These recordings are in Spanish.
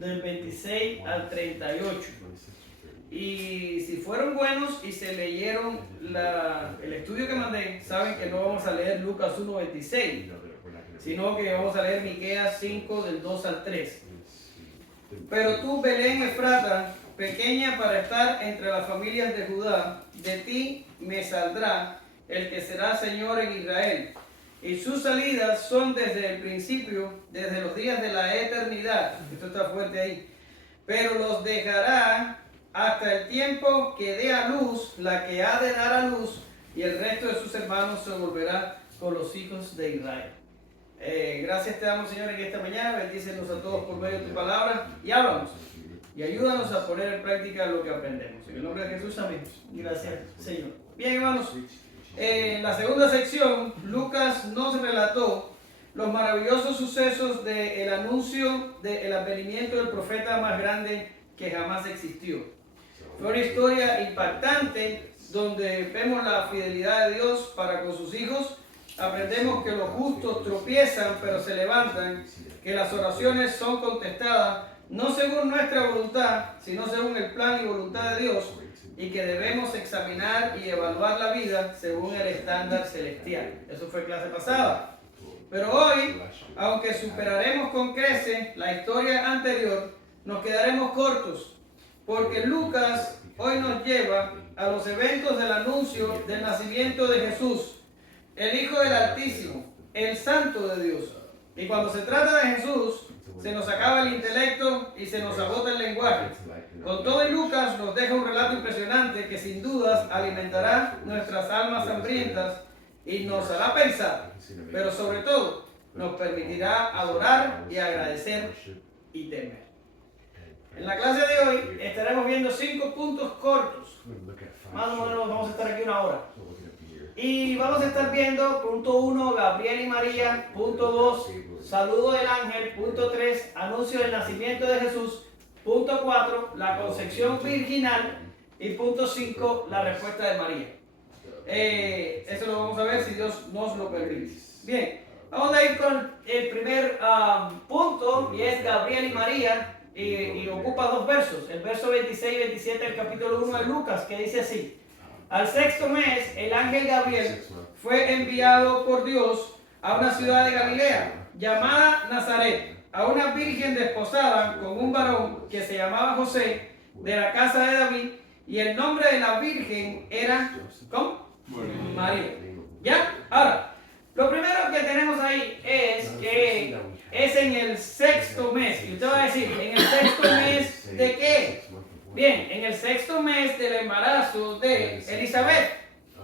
del 26 al 38. Y si fueron buenos y se leyeron el estudio que mandé, saben que no vamos a leer Lucas 1:26, sino que vamos a leer Miqueas 5 del 2 al 3. Pero tú, Belén Efrata, pequeña para estar entre las familias de Judá, de ti me saldrá el que será Señor en Israel. Y sus salidas son desde el principio, desde los días de la eternidad. Esto está fuerte ahí. Pero los dejará hasta el tiempo que dé a luz la que ha de dar a luz, y el resto de sus hermanos se volverá con los hijos de Israel. Gracias te damos, Señor, en esta mañana. Bendícenos a todos por medio de tu palabra y háblanos. Y ayúdanos a poner en práctica lo que aprendemos. En el nombre de Jesús, amén. Gracias, Señor. Bien, hermanos. En la segunda sección, Lucas nos relató los maravillosos sucesos del anuncio del advenimiento del profeta más grande que jamás existió. Fue una historia impactante donde vemos la fidelidad de Dios para con sus hijos. Aprendemos que los justos tropiezan pero se levantan, que las oraciones son contestadas no según nuestra voluntad, sino según el plan y voluntad de Dios, y que debemos examinar y evaluar la vida según el estándar celestial. Eso fue clase pasada. Pero hoy, aunque superaremos con creces la historia anterior, nos quedaremos cortos, porque Lucas hoy nos lleva a los eventos del anuncio del nacimiento de Jesús, el Hijo del Altísimo, el Santo de Dios. Y cuando se trata de Jesús, se nos acaba el intelecto y se nos agota el lenguaje. Con todo, y Lucas nos deja un relato impresionante que sin dudas alimentará nuestras almas hambrientas y nos hará pensar, pero sobre todo nos permitirá adorar y agradecer y temer. En la clase de hoy estaremos viendo 5 puntos cortos. Más o menos vamos a estar aquí 1 hora. Y vamos a estar viendo punto 1, Gabriel y María. Punto 2, saludo del ángel. Punto 3, anuncio del nacimiento de Jesús. Punto 4, la concepción virginal. Y punto 5, la respuesta de María. Eso lo vamos a ver si Dios nos lo permite. Bien, vamos a ir con el primer punto, y es Gabriel y María. Y ocupa 2 versos, el verso 26 y 27 del capítulo 1 de Lucas, que dice así: al 6º mes, el ángel Gabriel fue enviado por Dios a una ciudad de Galilea, llamada Nazaret, a una virgen desposada con un varón que se llamaba José, de la casa de David, y el nombre de la virgen era, ¿cómo? María. ¿Ya? Ahora, lo primero que tenemos ahí es que es en el 6º mes. Y usted va a decir, ¿en el 6º mes de qué? Bien, en el 6º mes del embarazo de Elizabeth.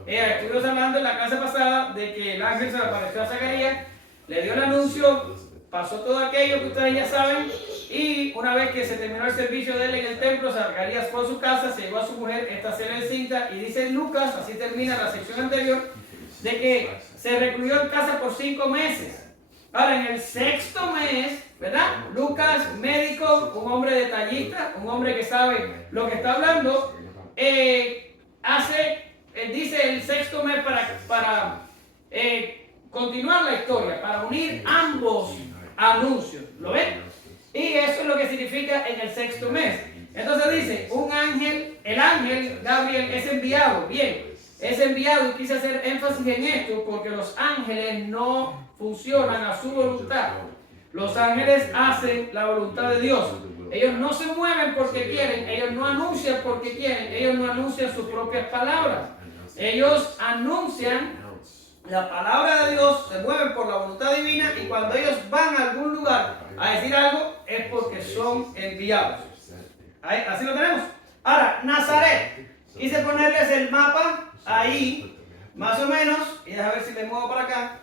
Estuvimos hablando en la clase pasada de que el ángel se le apareció a Zacarías, le dio el anuncio, pasó todo aquello que ustedes ya saben, y una vez que se terminó el servicio de él en el templo, Zacarías fue a su casa, se llevó a su mujer, esta cena encinta, y dice Lucas, así termina la sección anterior, de que se recluyó en casa por 5 meses. Ahora, en el 6º mes, ¿verdad? Lucas, médico, un hombre detallista, un hombre que sabe lo que está hablando, dice el 6º mes para continuar la historia, para unir ambos anuncios. ¿Lo ven? Y eso es lo que significa en el 6º mes. Entonces dice, el ángel Gabriel es enviado. Bien, es enviado, y quise hacer énfasis en esto porque los ángeles no funcionan a su voluntad. Los ángeles hacen la voluntad de Dios. Ellos no se mueven porque quieren, ellos no anuncian porque quieren, ellos no anuncian sus propias palabras. Ellos anuncian la palabra de Dios, se mueven por la voluntad divina, y cuando ellos van a algún lugar a decir algo es porque son enviados. Así lo tenemos. Ahora, Nazaret. Quise ponerles el mapa ahí, más o menos, y déjame ver si le muevo para acá.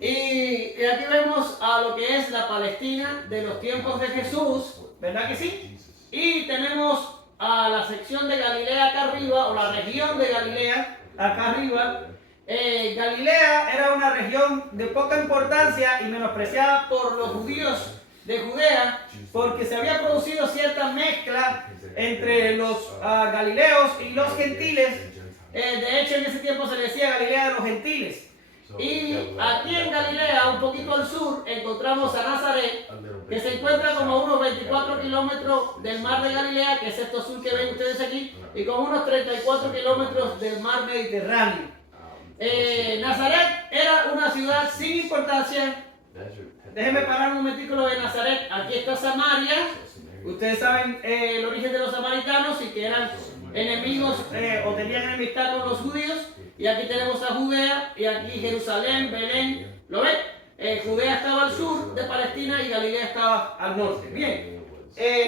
Y aquí vemos a lo que es la Palestina de los tiempos de Jesús, ¿verdad que sí? Y tenemos a la sección de Galilea acá arriba, o la región de Galilea acá arriba. Galilea era una región de poca importancia y menospreciada por los judíos de Judea, porque se había producido cierta mezcla entre los galileos y los gentiles. De hecho, en ese tiempo se le decía Galilea de los gentiles. Y aquí en Galilea, un poquito al sur, encontramos a Nazaret, que se encuentra como a unos kilómetros del mar de Galilea, que es esto azul que ven ustedes aquí, y como unos 34 kilómetros del mar Mediterráneo. Nazaret era una ciudad sin importancia. Déjenme parar un momentico lo de Nazaret. Aquí está Samaria. Ustedes saben el origen de los samaritanos y que eran enemigos o tenían enemistad con los judíos. Y aquí tenemos a Judea y aquí Jerusalén, Belén. ¿Lo ven? Judea estaba al sur de Palestina y Galilea estaba al norte. Bien.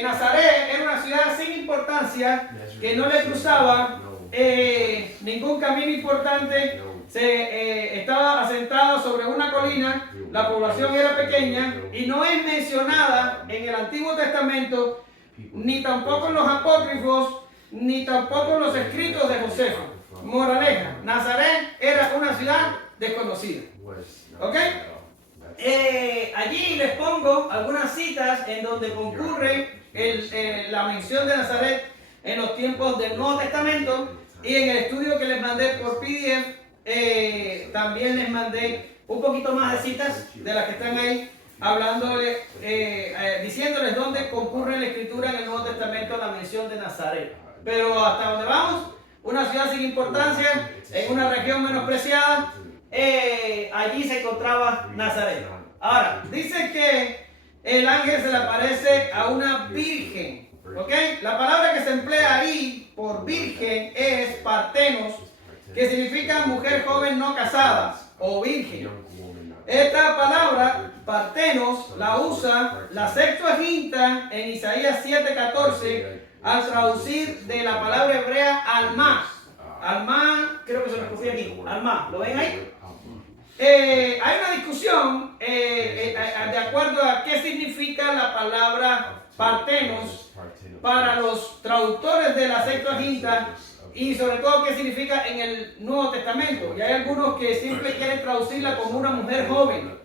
Nazaret era una ciudad sin importancia que no le cruzaba ningún camino importante. Estaba asentada sobre una colina, la población era pequeña y no es mencionada en el Antiguo Testamento, ni tampoco en los apócrifos, ni tampoco en los escritos de Josefo. Moraleja, Nazaret era una ciudad desconocida. ¿Ok? Allí les pongo algunas citas en donde concurre la mención de Nazaret en los tiempos del Nuevo Testamento, y en el estudio que les mandé por PDF también les mandé un poquito más de citas de las que están ahí, hablándole, diciéndoles dónde concurre en la escritura en el Nuevo Testamento la mención de Nazaret. Pero hasta donde vamos, una ciudad sin importancia, en una región menospreciada, allí se encontraba Nazaret. Ahora, dice que el ángel se le aparece a una virgen. ¿Ok? La palabra que se emplea ahí por virgen es partenos, que significa mujer joven no casada o virgen. Esta palabra, partenos, la usa la Septuaginta en Isaías 7:14 al traducir de la palabra hebrea alma. Alma, creo que se lo escogí aquí. Alma, ¿lo ven ahí? Hay una discusión de acuerdo a qué significa la palabra partenos para los traductores de la Septuaginta y sobre todo qué significa en el Nuevo Testamento. Y hay algunos que siempre quieren traducirla como una mujer joven,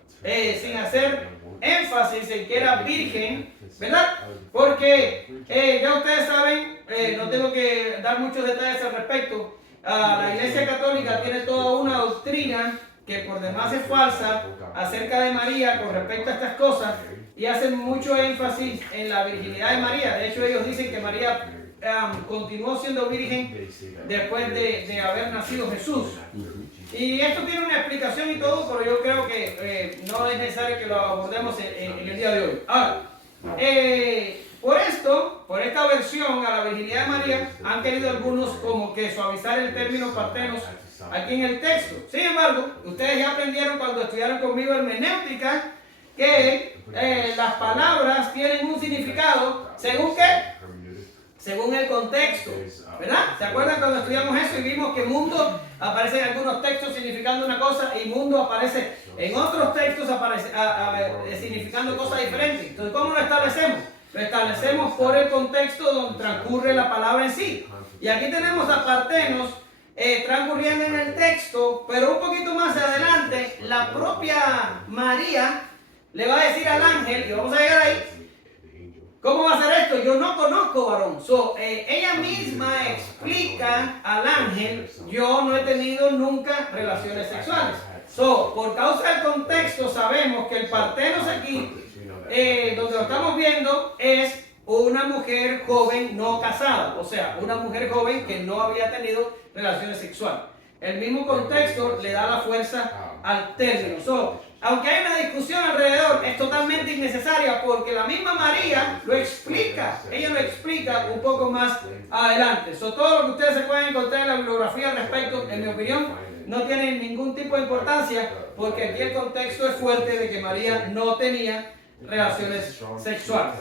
sin hacer énfasis en que era virgen, ¿verdad? Porque ya ustedes saben, no tengo que dar muchos detalles al respecto, la Iglesia Católica tiene toda una doctrina que por demás es falsa acerca de María con respecto a estas cosas, y hacen mucho énfasis en la virginidad de María. De hecho, ellos dicen que María continuó siendo virgen después de haber nacido Jesús. Y esto tiene una explicación y todo, pero yo creo que no es necesario que lo abordemos en el día de hoy. Ahora, por esta versión a la virginidad de María, han querido algunos como que suavizar el término partenos aquí en el texto. Sin embargo, ustedes ya aprendieron cuando estudiaron conmigo hermenéutica que las palabras tienen un significado según qué, según el contexto, ¿verdad? ¿Se acuerdan cuando estudiamos eso y vimos que mundo aparece en algunos textos significando una cosa y mundo aparece en otros textos significando cosas diferentes? Entonces, ¿cómo lo establecemos? Lo establecemos por el contexto donde transcurre la palabra en sí. Y aquí tenemos a partenos transcurriendo en el texto, pero un poquito más adelante, la propia María le va a decir al ángel, y vamos a llegar ahí, ¿cómo va a ser esto? Yo no conozco varón. Ella misma explica al ángel, yo no he tenido nunca relaciones sexuales. Por causa del contexto sabemos que el partenos aquí, donde lo estamos viendo, es una mujer joven no casada, o sea, una mujer joven que no había tenido relaciones sexuales. El mismo contexto le da la fuerza al término. Aunque hay una discusión alrededor, es totalmente innecesaria porque la misma María lo explica. Ella lo explica un poco más adelante. Todo lo que ustedes se pueden encontrar en la bibliografía al respecto, en mi opinión, no tiene ningún tipo de importancia porque aquí el contexto es fuerte de que María no tenía relaciones sexuales.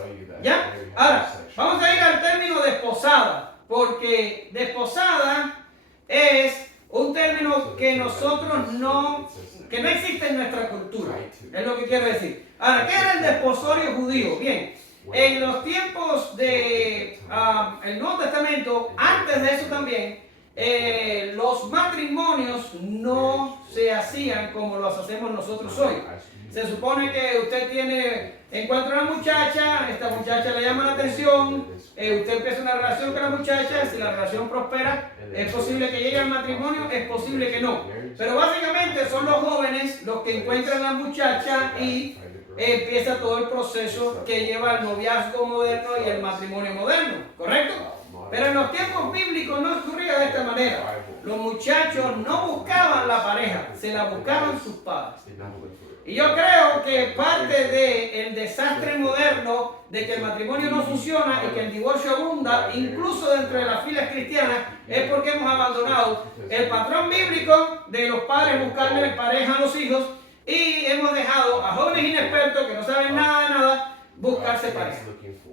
¿Ya? Ahora, vamos a ir al término desposada, porque desposada es un término que nosotros no existe en nuestra cultura, es lo que quiero decir. Ahora, ¿qué era el desposorio judío? Bien, en los tiempos del Nuevo Testamento, antes de eso también, los matrimonios no se hacían como los hacemos nosotros hoy. Se supone que usted encuentra una muchacha, esta muchacha le llama la atención, usted empieza una relación con la muchacha, si la relación prospera, es posible que llegue al matrimonio, es posible que no. Pero básicamente son los jóvenes los que encuentran a la muchacha y empieza todo el proceso que lleva el noviazgo moderno y el matrimonio moderno, ¿correcto? Pero en los tiempos bíblicos no ocurría de esta manera. Los muchachos no buscaban la pareja, se la buscaban sus padres. Y yo creo que parte del desastre moderno de que el matrimonio no funciona y que el divorcio abunda, incluso dentro de las filas cristianas, es porque hemos abandonado el patrón bíblico de los padres buscarle pareja a los hijos y hemos dejado a jóvenes inexpertos que no saben nada de nada buscarse pareja.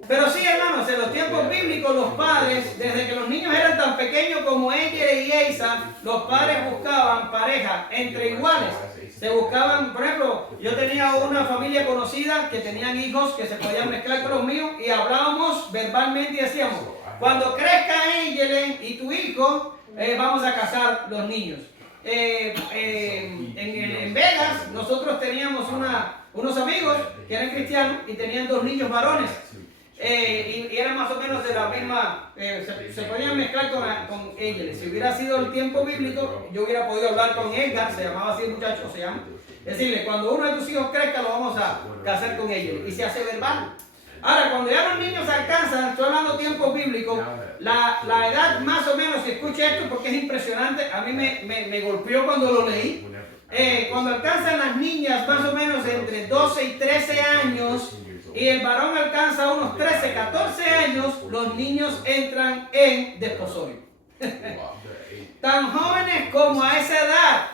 Pero sí, hermanos, en los tiempos bíblicos los padres, desde que los niños eran tan pequeños como Egel y Eisa, los padres buscaban pareja entre iguales. Se buscaban, por ejemplo, yo tenía una familia conocida que tenían hijos que se podían mezclar con los míos y hablábamos verbalmente y decíamos, cuando crezca Egel y tu hijo, vamos a casar los niños. En Vegas nosotros teníamos unos amigos que eran cristianos y tenían 2 niños varones. Y eran más o menos de la misma, se podían mezclar con Egel. Si hubiera sido el tiempo bíblico, yo hubiera podido hablar con Edgar, se llamaba así el muchacho, se llama. Decirle, cuando uno de tus hijos crezca, lo vamos a casar con Egel. Y se hace verbal. Ahora, cuando ya los niños alcanzan, estoy hablando tiempo bíblico, la edad más o menos, si escucha esto porque es impresionante, a mí me golpeó cuando lo leí. Cuando alcanzan las niñas más o menos entre 12 y 13 años, y el varón alcanza unos 13, 14 años, los niños entran en desposorio. Tan jóvenes como a esa edad.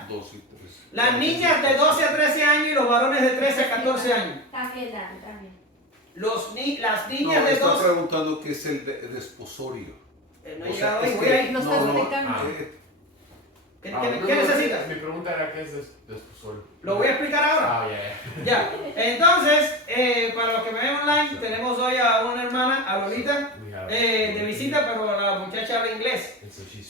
Las niñas de 12 a 13 años y los varones de 13 a 14 años. Las niñas de 12... está preguntando qué es el desposorio. No he llegado ahí, voy ahí. No estás explicando. ¿Qué necesitas? Mi pregunta era qué es desposorio. Lo voy a explicar ahora. Ya. Entonces, para los que me ven online, tenemos hoy a una hermana, a Lolita, de visita, pero la muchacha habla inglés.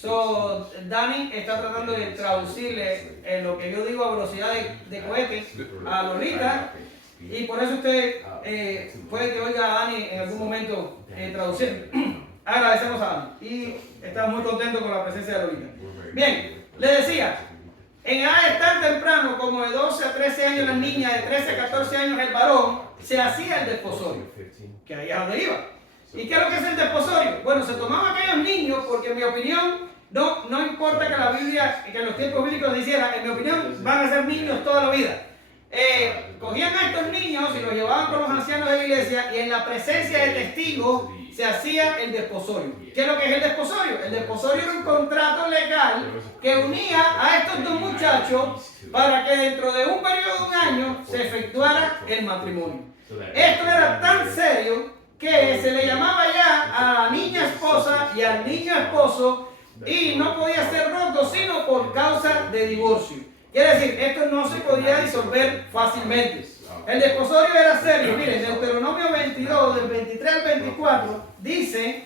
So, Dani está tratando de traducirle lo que yo digo a velocidad de cohete a Lolita. Y por eso usted puede que oiga a Dani en algún momento traducir. Agradecemos a Dani. Y estamos muy contentos con la presencia de Lolita. Bien. Le decía, en edades tan temprano como de 12 a 13 años las niñas, de 13 a 14 años el varón, se hacía el desposorio, que ahí es donde iba. ¿Y qué es lo que es el desposorio? Bueno, se tomaban aquellos niños, porque en mi opinión, no importa que la Biblia, que en los tiempos bíblicos hiciera, en mi opinión van a ser niños toda la vida. Cogían a estos niños y los llevaban con los ancianos de la iglesia y en la presencia de testigos se hacía el desposorio. ¿Qué es lo que es el desposorio? El desposorio era un contrato legal que unía a estos 2 muchachos para que dentro de un periodo de un año se efectuara el matrimonio. Esto era tan serio que se le llamaba ya a la niña esposa y al niño esposo y no podía ser roto sino por causa de divorcio. Quiere decir, esto no se podía disolver fácilmente. El desposorio era serio. Miren, Deuteronomio 22, del 23 al 24, dice,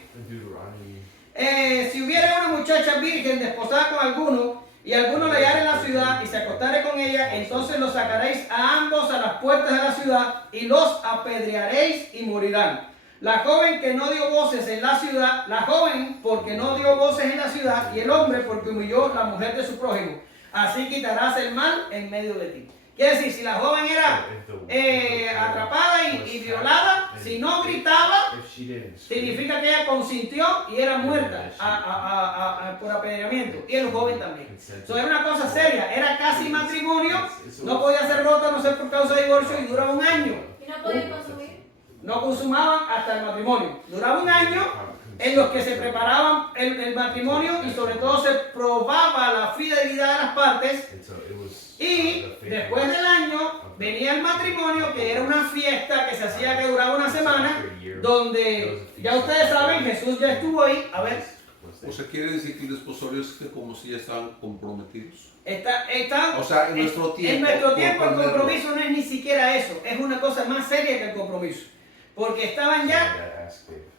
si hubiera una muchacha virgen desposada con alguno, y alguno la hallara en la ciudad y se acostare con ella, entonces los sacaréis a ambos a las puertas de la ciudad y los apedrearéis y morirán. La joven que no dio voces en la ciudad, la joven porque no dio voces en la ciudad, y el hombre porque humilló la mujer de su prójimo. Así quitarás el mal en medio de ti. Quiere decir, si la joven era atrapada y violada, si no gritaba, significa que ella consintió y era muerta por apedreamiento. Y el joven también. Eso era una cosa seria, era casi matrimonio, no podía ser roto a no ser por causa de divorcio y duraba un año. ¿Y no podían consumir? No consumaban hasta el matrimonio. Duraba un año en los que se preparaban el matrimonio y sobre todo se probaba la fidelidad de las partes. Y después del año venía el matrimonio, que era una fiesta que se hacía que duraba una semana, donde ya ustedes saben, Jesús ya estuvo ahí. A ver. O sea, quiere decir que el desposorio es que como si ya estaban comprometidos. O sea, en nuestro tiempo el compromiso no es ni siquiera eso, es una cosa más seria que el compromiso. Porque estaban ya.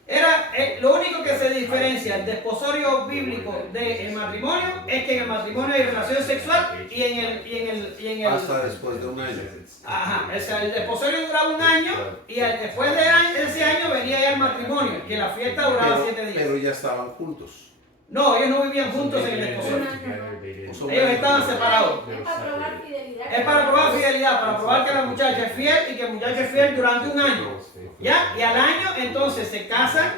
Era lo único que se diferencia el desposorio bíblico del matrimonio es que en el matrimonio hay relación sexual y en el hasta después de un año. Ajá, o sea, el desposorio duraba un año y después de ese año venía ya el matrimonio, que la fiesta duraba 7 días. Pero ya estaban juntos. No, ellos no vivían juntos en el desposorio. Ellos estaban separados. Es para probar fidelidad. Es para probar fidelidad, para probar que la muchacha es fiel y que el muchacho es fiel durante un año. ¿Ya? Y al año entonces se casan,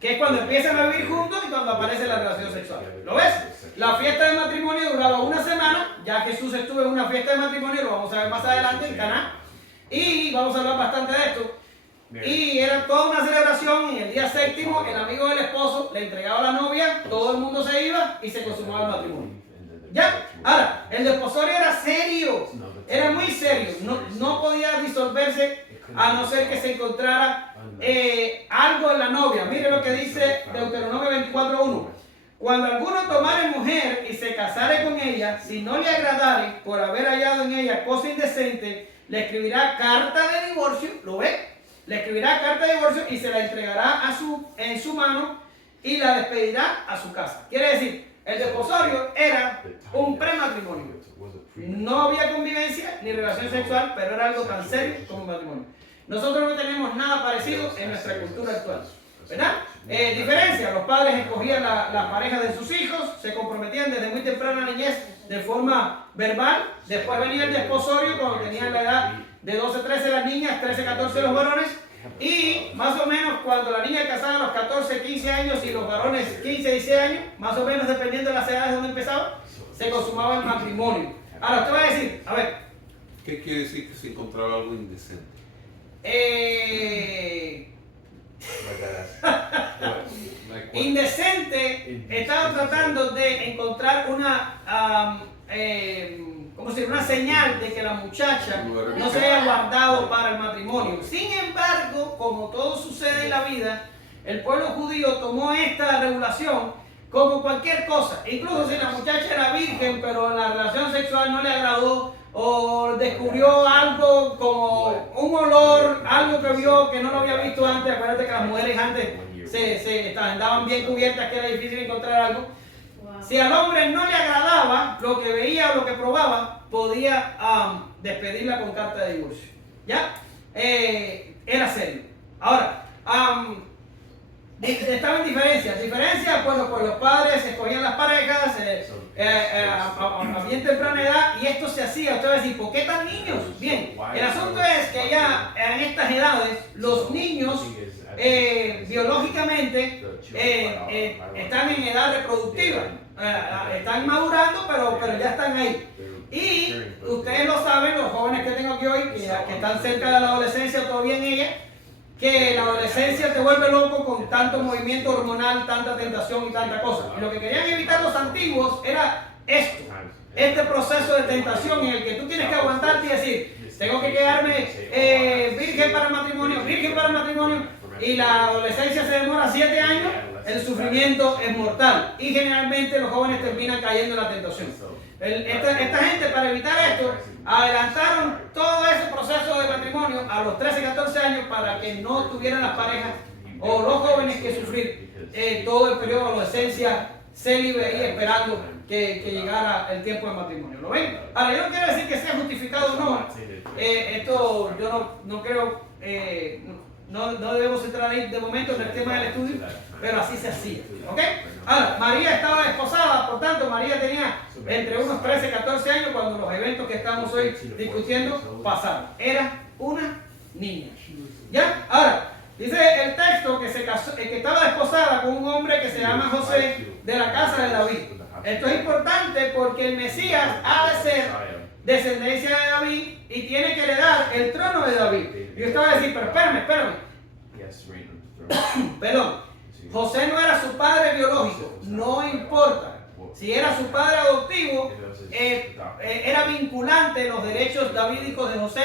que es cuando empiezan a vivir juntos y cuando aparece la relación sexual. ¿Lo ves? La fiesta de matrimonio duraba una semana, ya Jesús estuvo en una fiesta de matrimonio, lo vamos a ver más adelante en Caná, y vamos a hablar bastante de esto. Y era toda una celebración y el día séptimo el amigo del esposo le entregaba a la novia, todo el mundo se iba y se consumaba el matrimonio. ¿Ya? Ahora, el desposorio era serio, era muy serio, no podía disolverse a no ser que se encontrara algo en la novia. Mire lo que dice Deuteronomio 24:1. Cuando alguno tomare mujer y se casare con ella, si no le agradare por haber hallado en ella cosa indecente, le escribirá carta de divorcio, ¿lo ve? Le escribirá carta de divorcio y se la entregará en su mano y la despedirá a su casa. Quiere decir, el desposorio era un prematrimonio. No había convivencia ni relación sexual, pero era algo tan serio como un matrimonio. Nosotros no tenemos nada parecido en nuestra cultura actual, ¿verdad? Diferencia, los padres escogían las parejas de sus hijos, se comprometían desde muy temprana niñez de forma verbal, después venía el desposorio cuando tenían la edad de 12, 13 las niñas, 13, 14 los varones, y más o menos cuando la niña casada a los 14, 15 años y los varones 15, 16 años, más o menos dependiendo de las edades donde empezaba, se consumaba el matrimonio. Ahora, usted va a decir, a ver. ¿Qué quiere decir que se encontraba algo indecente? Indecente, estaba tratando de encontrar una, ¿cómo se dice? Una señal de que la muchacha no se haya guardado para el matrimonio. Sin embargo, como todo sucede en la vida, el pueblo judío tomó esta regulación como cualquier cosa. Incluso si la muchacha era virgen, pero en la relación sexual no le agradó, o descubrió algo como un olor, algo que vio que no lo había visto antes. Acuérdate que las mujeres antes se andaban bien cubiertas, que era difícil encontrar algo. Si al hombre no le agradaba lo que veía o lo que probaba, podía despedirla con carta de divorcio. ¿Ya? Era serio. Ahora, estaban diferencias. Diferencias, pues los padres escogían las parejas a bien temprana edad, y esto se hacía. Usted va a decir, ¿por qué tan niños? Bien, el asunto es que ya en estas edades los niños biológicamente están en edad reproductiva, están madurando, pero ya están ahí. Y ustedes lo saben, los jóvenes que tengo aquí hoy, que están cerca de la adolescencia o todavía en ella, que la adolescencia te vuelve loco con tanto movimiento hormonal, tanta tentación y tanta cosa. Y lo que querían evitar los antiguos era esto, este proceso de tentación en el que tú tienes que aguantarte y decir, tengo que quedarme virgen para el matrimonio, y la adolescencia se demora 7 años, el sufrimiento es mortal. Y generalmente los jóvenes terminan cayendo en la tentación. Esta gente, para evitar esto, adelantaron todo ese proceso de matrimonio a los 13, 14 años para que no tuvieran las parejas o los jóvenes que sufrir todo el periodo de adolescencia célibe y esperando que llegara el tiempo del matrimonio. ¿Lo ven? Ahora, yo no quiero decir que sea justificado o no. Esto yo no creo, no debemos entrar ahí de momento en el tema del estudio, pero así se hacía. ¿Ok? Ahora, María estaba desposada, por tanto, María tenía entre unos 13 y 14 años cuando los eventos que estamos hoy discutiendo pasaron. Era una niña. ¿Ya? Ahora, dice el texto que que estaba desposada con un hombre que se llama José, de la casa de David. Esto es importante porque el Mesías ha de ser descendencia de David y tiene que heredar el trono de David. Y usted va a decir, pero espérame. Perdón, José no era su padre biológico, no importa. Si era su padre adoptivo, era vinculante los derechos davídicos de José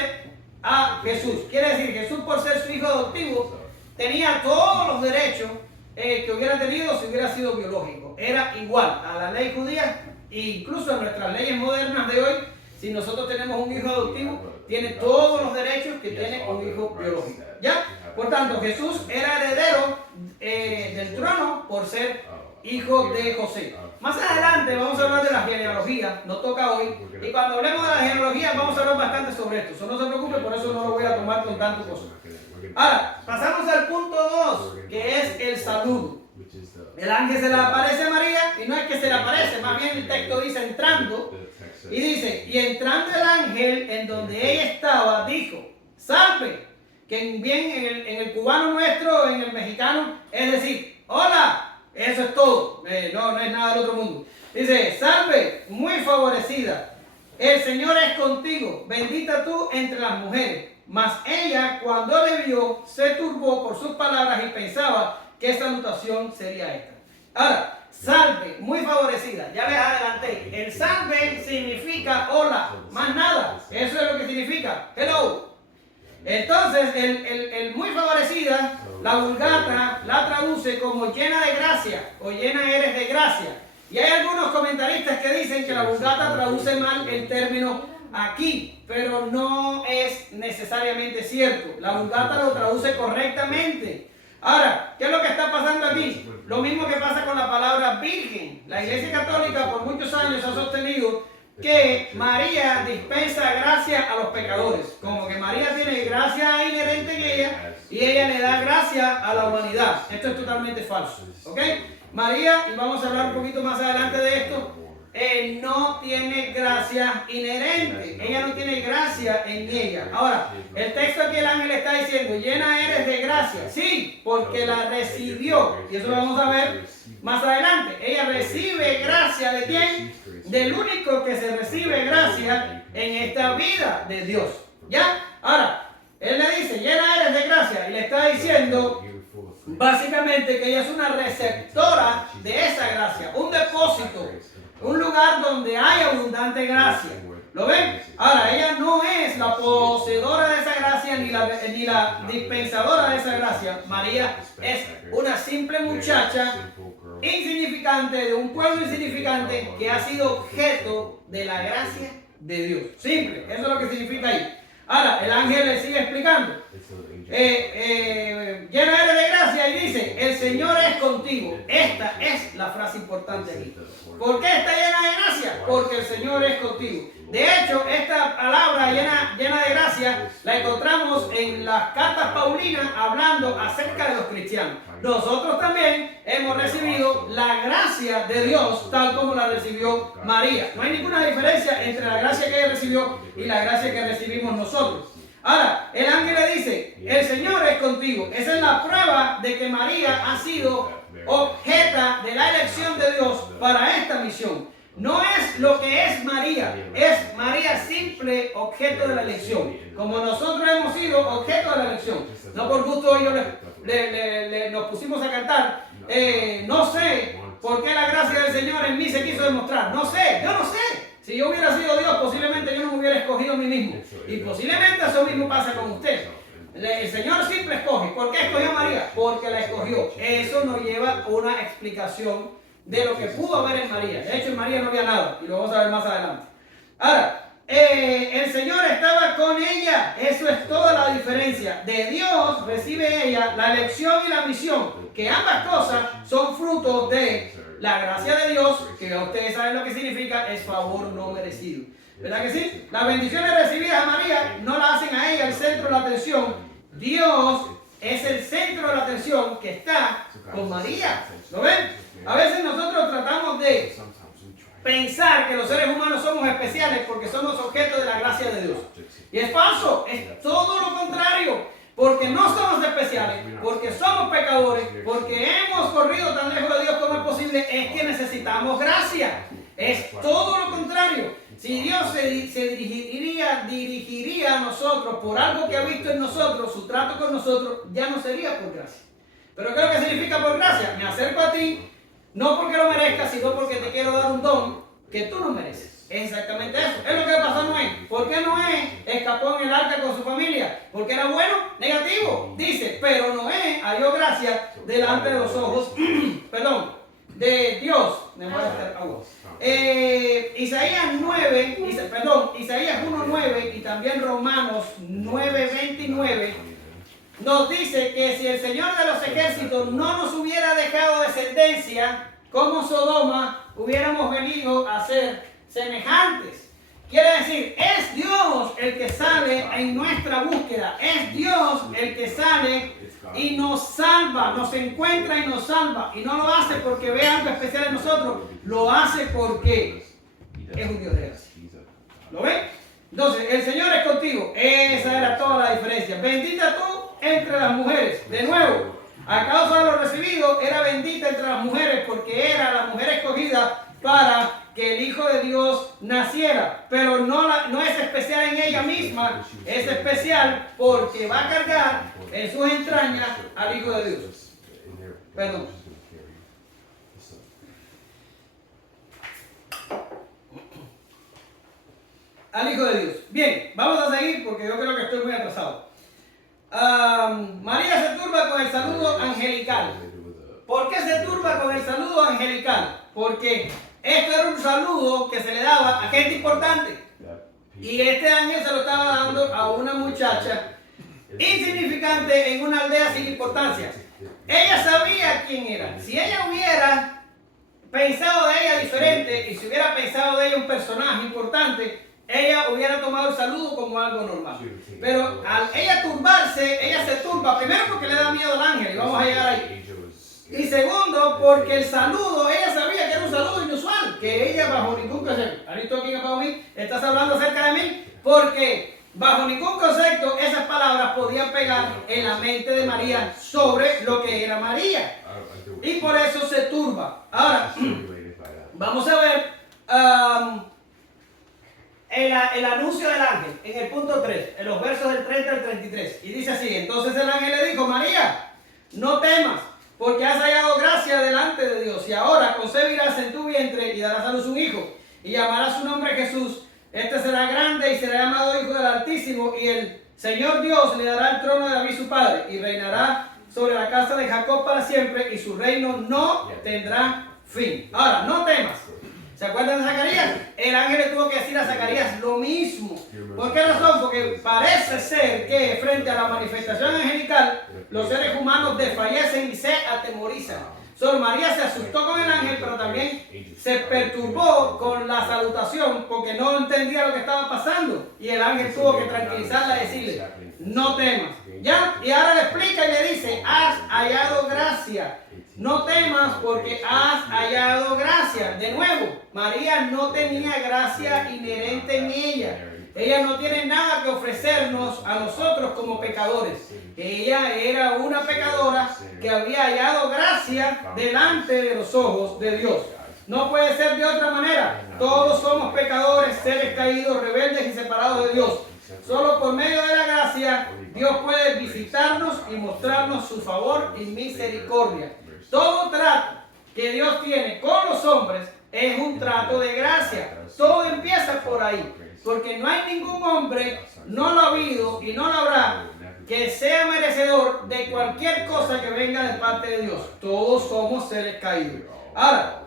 a Jesús. Quiere decir, Jesús, por ser su hijo adoptivo, tenía todos los derechos que hubiera tenido si hubiera sido biológico. Era igual a la ley judía, e incluso en nuestras leyes modernas de hoy. Si nosotros tenemos un hijo adoptivo, tiene todos los derechos que tiene un hijo biológico. ¿Ya? Por tanto, Jesús era heredero del trono por ser hijo de José. Más adelante vamos a hablar de la genealogía, no toca hoy. Y cuando hablemos de la genealogía vamos a hablar bastante sobre esto. No se preocupe, por eso no lo voy a tomar con tanto cosa. Ahora, pasamos al punto 2, que es el saludo. El ángel se le aparece a María, y no es que se le aparece, más bien el texto dice entrando, y dice, y entrando el ángel en donde ella estaba, dijo, salve, que bien en el cubano nuestro, en el mexicano, es decir, hola, eso es todo, no es nada del otro mundo. Dice, salve, muy favorecida, el Señor es contigo, bendita tú entre las mujeres. Mas ella, cuando le vio, se turbó por sus palabras y pensaba qué salutación sería esta. Ahora, salve, muy favorecida, ya les adelanté. El salve significa hola, más nada. Eso es lo que significa, hello. Entonces, el muy favorecida, la Vulgata la traduce como llena de gracia o llena eres de gracia. Y hay algunos comentaristas que dicen que la Vulgata traduce mal el término aquí, pero no es necesariamente cierto. La Vulgata lo traduce correctamente. Ahora, ¿qué es lo que está pasando aquí? Lo mismo que pasa con la palabra virgen. La Iglesia Católica por muchos años ha sostenido que María dispensa gracia a los pecadores. Como que María tiene gracia inherente en ella y ella le da gracia a la humanidad. Esto es totalmente falso. ¿Ok? María, y vamos a hablar un poquito más adelante de esto, no tiene gracia inherente. Ella no tiene gracia en ella. Ahora, el texto aquí el ángel está diciendo, llena eres de gracia. Sí, porque la recibió. Y eso lo vamos a ver más adelante. Ella recibe gracia ¿de quién? Del único que se recibe gracia en esta vida, de Dios. ¿Ya? Ahora, él le dice, llena eres de gracia. Y le está diciendo básicamente que ella es una receptora de esa gracia, un depósito, un lugar donde hay abundante gracia. ¿Lo ven? Ahora, ella no es la poseedora de esa gracia ni la dispensadora de esa gracia. María es una simple muchacha insignificante, de un pueblo insignificante que ha sido objeto de la gracia de Dios. Simple, eso es lo que significa ahí. Ahora, el ángel le sigue explicando. Llena eres de gracia y dice, el Señor es contigo. Esta es la frase importante aquí. ¿Por qué está llena de gracia? Porque el Señor es contigo. De hecho, esta palabra llena de gracia la encontramos en las cartas paulinas hablando acerca de los cristianos. Nosotros también hemos recibido la gracia de Dios tal como la recibió María. No hay ninguna diferencia entre la gracia que ella recibió y la gracia que recibimos nosotros. Ahora, el ángel le dice, el Señor es contigo. Esa es la prueba de que María ha sido objeta de la elección de Dios para esta misión. No es lo que es María simple objeto de la elección. Como nosotros hemos sido objeto de la elección. No por gusto ellos nos pusimos a cantar. No sé por qué la gracia del Señor en mí se quiso demostrar. No sé, yo no sé. Si yo hubiera sido Dios, posiblemente yo no me hubiera escogido a mí mismo. Y posiblemente eso mismo pasa con usted. El Señor siempre escoge. ¿Por qué escogió a María? Porque la escogió. Eso nos lleva a una explicación de lo que pudo haber en María. De hecho, en María no había nada. Y lo vamos a ver más adelante. Ahora, el Señor estaba con ella. Eso es toda la diferencia. De Dios recibe ella la elección y la misión. Que ambas cosas son frutos de la gracia de Dios, que ustedes saben lo que significa, es favor no merecido. ¿Verdad que sí? Las bendiciones recibidas a María no la hacen a ella el centro de la atención. Dios es el centro de la atención que está con María. ¿Lo ven? A veces nosotros tratamos de pensar que los seres humanos somos especiales porque somos objeto de la gracia de Dios. Y es falso, es todo lo contrario. Porque no somos especiales, porque somos pecadores, porque hemos corrido tan lejos de Dios como es posible, es que necesitamos gracia. Es todo lo contrario. Si Dios se dirigiría a nosotros por algo que ha visto en nosotros, su trato con nosotros, ya no sería por gracia. Pero ¿qué es lo que significa por gracia? Me acerco a ti, no porque lo merezcas, sino porque te quiero dar un don que tú no mereces. Es exactamente eso. Es lo que le pasó a Noé. ¿Por qué Noé escapó en el arca con su familia? ¿Porque era bueno? Negativo. Dice, pero Noé halló gracia delante de los ojos, de Dios. Isaías 1:9 y también Romanos 9:29 nos dice que si el Señor de los ejércitos no nos hubiera dejado descendencia, como Sodoma, hubiéramos venido a ser semejantes. Quiere decir, es Dios el que sale en nuestra búsqueda, es Dios el que sale y nos salva, nos encuentra y nos salva. Y no lo hace porque ve algo especial en nosotros, lo hace porque es un Dios de gracia. ¿Lo ven? Entonces, el Señor es contigo. Esa era toda la diferencia. Bendita tú entre las mujeres. De nuevo, a causa de lo recibido, era bendita entre las mujeres porque era la mujer escogida para que el Hijo de Dios naciera. Pero no es especial en ella misma, es especial porque va a cargar en sus entrañas al Hijo de Dios. Perdón. Al Hijo de Dios. Bien, vamos a seguir porque yo creo que estoy muy atrasado. María se turba con el saludo angelical. ¿Por qué se turba con el saludo angelical? Porque esto era un saludo que se le daba a gente importante. Y este ángel se lo estaba dando a una muchacha insignificante en una aldea sin importancia. Ella sabía quién era. Si ella hubiera pensado de ella diferente y si hubiera pensado de ella un personaje importante, ella hubiera tomado el saludo como algo normal. Pero al ella turbarse, ella se turba primero porque le da miedo al ángel, y vamos a llegar ahí. Y segundo, porque el saludo, ella sabía que era un saludo inusual, que ella bajo ningún concepto, ¿has visto aquí bajo mí? ¿Estás hablando acerca de mí? Porque bajo ningún concepto esas palabras podían pegar en la mente de María sobre lo que era María. Y por eso se turba. Ahora, vamos a ver el anuncio del ángel en el punto 3, en los versos del 30 al 33. Y dice así: entonces el ángel le dijo: María, no temas, porque has hallado gracia delante de Dios, y ahora concebirás en tu vientre y darás a luz un hijo, y llamarás su nombre Jesús. Este será grande y será llamado Hijo del Altísimo, y el Señor Dios le dará el trono de David su padre, y reinará sobre la casa de Jacob para siempre, y su reino no tendrá fin. Ahora, no temas. ¿Se acuerdan de Zacarías? El ángel le tuvo que decir a Zacarías lo mismo. ¿Por qué razón? Porque parece ser que frente a la manifestación angelical, los seres humanos desfallecen y se atemorizan. Solo María se asustó con el ángel, pero también se perturbó con la salutación porque no entendía lo que estaba pasando. Y el ángel tuvo que tranquilizarla y decirle: no temas. ¿Ya? Y ahora le explica y le dice: has hallado gracia. No temas porque has hallado gracia. De nuevo, María no tenía gracia inherente en ella. Ella no tiene nada que ofrecernos a nosotros como pecadores. Ella era una pecadora que había hallado gracia delante de los ojos de Dios. No puede ser de otra manera. Todos somos pecadores, seres caídos, rebeldes y separados de Dios. Solo por medio de la gracia, Dios puede visitarnos y mostrarnos su favor y misericordia. Todo trato que Dios tiene con los hombres es un trato de gracia. Todo empieza por ahí. Porque no hay ningún hombre, no lo ha habido y no lo habrá, que sea merecedor de cualquier cosa que venga de parte de Dios. Todos somos seres caídos. Ahora,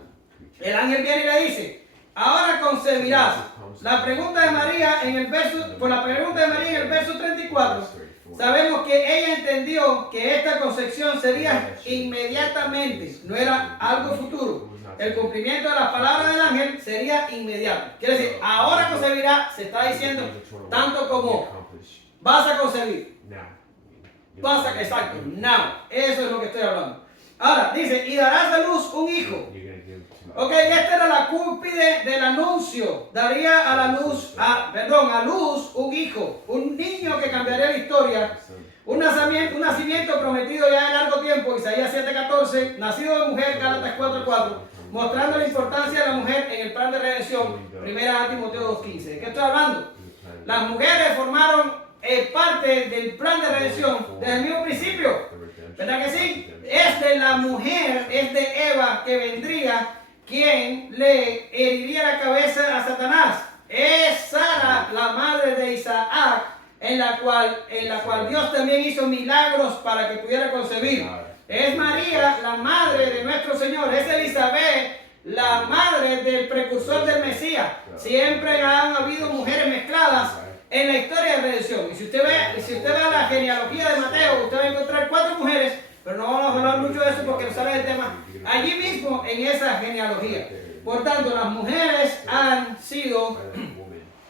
el ángel viene y le dice: ahora concebirás. La pregunta de María en el verso, por la pregunta de María en el verso 34, sabemos que ella entendió que esta concepción sería inmediatamente, no era algo futuro. El cumplimiento de las palabras del ángel sería inmediato. Quiere decir, ahora concebirá, se está diciendo, tanto como vas a concebir. Exacto, now. Eso es lo que estoy hablando. Ahora, dice: y darás a luz un hijo. Ok, esta era la cúspide del anuncio. Daría a luz un hijo, un niño que cambiaría la historia. Un nacimiento prometido ya de largo tiempo, Isaías 7:14, nacido de mujer, Gálatas 4:4, mostrando la importancia de la mujer en el plan de redención, 1 Timoteo 2:15. ¿De qué estoy hablando? Las mujeres formaron parte del plan de redención desde el mismo principio, ¿verdad que sí? Es de la mujer, es de Eva que vendría quien le heriría la cabeza a Satanás. Es Sara, la madre de Isaac, en la cual Dios también hizo milagros para que pudiera concebir. Es María, la madre de nuestro Señor. Es Elizabeth, la madre del precursor del Mesías. Siempre han habido mujeres mezcladas en la historia de redención. Y si usted ve la genealogía de Mateo, usted va a encontrar 4 mujeres, pero no vamos a hablar mucho de eso porque no sale del tema. Allí mismo en esa genealogía. Por tanto, las mujeres han sido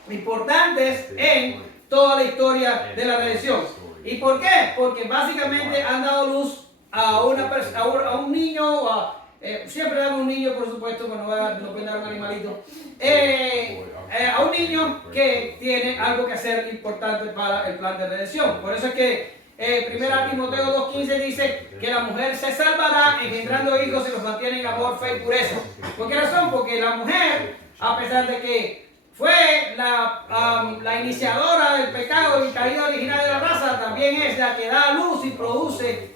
importantes en toda la historia de la redención. ¿Y por qué? Porque básicamente han dado luz a un niño, siempre dan un niño, por supuesto, pero no pueden dar un animalito, a un niño que tiene algo que hacer importante para el plan de redención. Por eso es que 1 Timoteo 2:15 dice que la mujer se salvará engendrando hijos y los mantiene en amor, fe y pureza. ¿Por qué razón? Porque la mujer, a pesar de que fue la iniciadora del pecado y caída original de la raza, también es la que da luz y produce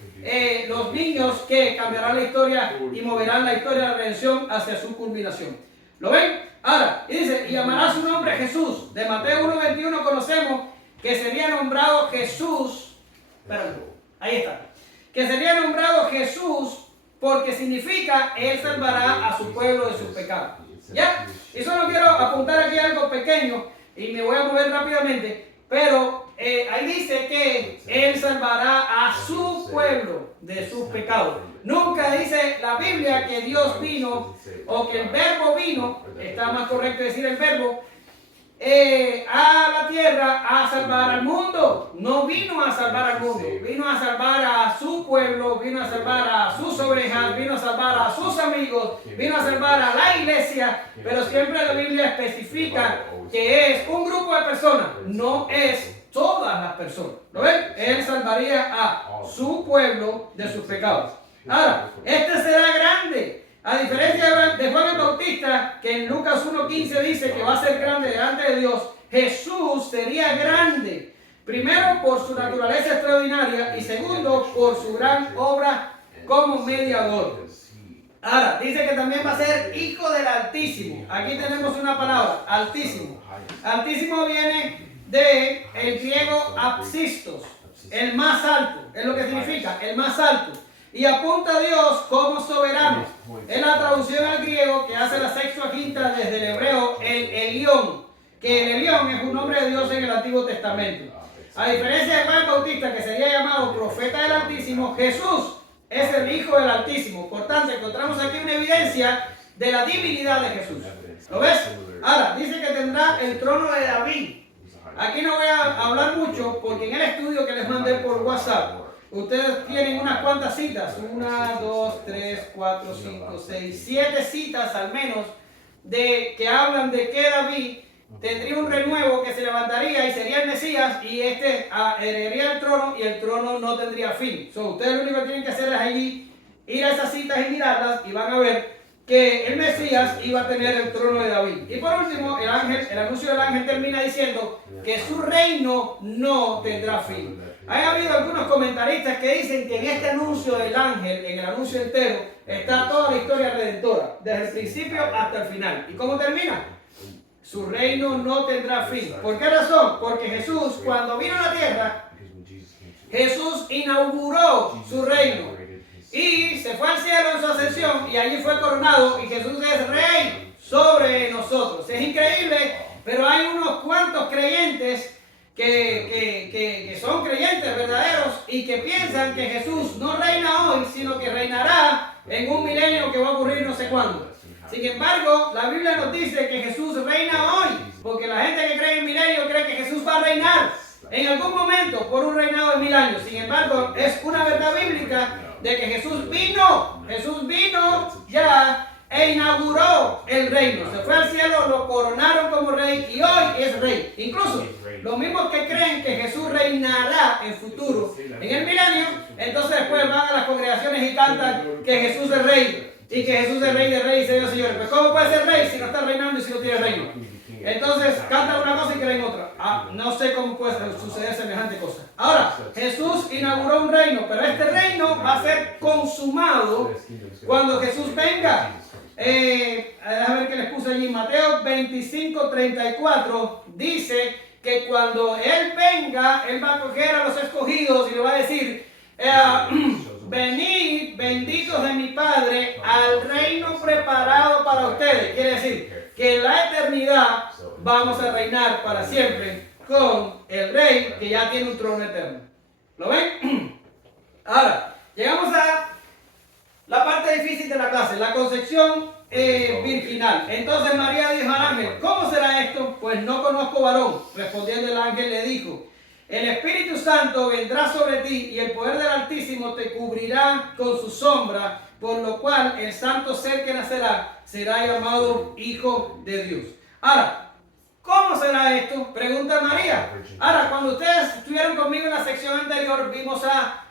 los niños que cambiarán la historia y moverán la historia de la redención hacia su culminación. ¿Lo ven? Ahora, y dice, y llamará su nombre Jesús. De Mateo 1:21 conocemos que sería nombrado Jesús. Espérate, ahí está. Que sería nombrado Jesús porque significa Él salvará a su pueblo de sus pecados. ¿Ya? Y solo quiero apuntar aquí algo pequeño y me voy a mover rápidamente, pero ahí dice que Él salvará a su pueblo de sus pecados. Nunca dice la Biblia que Dios vino o que el verbo vino, está más correcto decir el verbo, a la tierra a salvar al mundo. No vino a salvar al mundo, vino a salvar a su pueblo, vino a salvar a sus ovejas, vino a salvar a sus amigos, vino a salvar a la iglesia, pero siempre la Biblia especifica que es un grupo de personas, no es todas las personas. ¿Lo ven? Él salvaría a su pueblo de sus pecados. Ahora, este será grande. A diferencia de Juan el Bautista, que en Lucas 1:15 dice que va a ser grande delante de Dios, Jesús sería grande. Primero por su naturaleza extraordinaria y segundo por su gran obra como mediador. Ahora, dice que también va a ser hijo del Altísimo. Aquí tenemos una palabra, Altísimo. Altísimo viene del griego apsistos, el más alto, es lo que significa, el más alto. Y apunta a Dios como soberano. Es la traducción al griego que hace la Sextuaginta desde el hebreo, el Elión, que el Elión es un nombre de Dios en el Antiguo Testamento. A diferencia de Juan el Bautista, que sería llamado profeta del Altísimo, Jesús es el Hijo del Altísimo. Por tanto, encontramos aquí una evidencia de la divinidad de Jesús. ¿Lo ves? Ahora, dice que tendrá el trono de David. Aquí no voy a hablar mucho porque en el estudio que les mandé por WhatsApp, ustedes tienen unas cuantas citas, 1, 2, 3, 4, 5, 6, 7 citas al menos de que hablan de que David tendría un renuevo que se levantaría y sería el Mesías y heredería el trono y el trono no tendría fin. Ustedes lo único que tienen que hacer es allí ir a esas citas y mirarlas y van a ver que el Mesías iba a tener el trono de David. Y por último, el anuncio del ángel termina diciendo que su reino no tendrá fin. Ha habido algunos comentaristas que dicen que en este anuncio del ángel, en el anuncio entero, está toda la historia redentora, desde el principio hasta el final. ¿Y cómo termina? Su reino no tendrá fin. ¿Por qué razón? Porque Jesús, cuando vino a la tierra, Jesús inauguró su reino y se fue al cielo en su ascensión y allí fue coronado y Jesús es rey sobre nosotros. Es increíble, pero hay unos cuantos creyentes que son creyentes verdaderos y que piensan que Jesús no reina hoy, sino que reinará en un milenio que va a ocurrir no sé cuándo. Sin embargo, la Biblia nos dice que Jesús reina hoy, porque la gente que cree en milenio cree que Jesús va a reinar en algún momento por un reinado de 1000 años. Sin embargo, es una verdad bíblica de que Jesús vino ya e inauguró el reino. Se fue al cielo, lo coronaron como rey y hoy es rey. Incluso los mismos que creen que Jesús reinará en futuro, en el milenio, entonces después van a las congregaciones y cantan que Jesús es rey y que Jesús es rey de reyes y señor de señores. Pues ¿cómo puede ser rey si no está reinando y si no tiene reino? Entonces cantan una cosa y creen otra. No sé cómo puede suceder semejante cosa. Ahora, Jesús inauguró un reino, pero este reino va a ser consumado cuando Jesús venga. Déjame ver qué les puse allí. Mateo 25:34 dice que cuando Él venga, Él va a coger a los escogidos y le va a decir, venid, benditos de mi Padre, al reino preparado para ustedes. Quiere decir que en la eternidad vamos a reinar para siempre con el Rey que ya tiene un trono eterno. ¿Lo ven? Ahora, llegamos a la parte difícil de la clase, la concepción virginal. Entonces María dijo al ángel, ¿cómo será esto? Pues no conozco varón. Respondiendo el ángel le dijo, el Espíritu Santo vendrá sobre ti y el poder del Altísimo te cubrirá con su sombra, por lo cual el santo ser que nacerá será llamado Hijo de Dios. Ahora, ¿cómo será esto? Pregunta María. Ahora, cuando ustedes estuvieron conmigo en la sección anterior, vimos a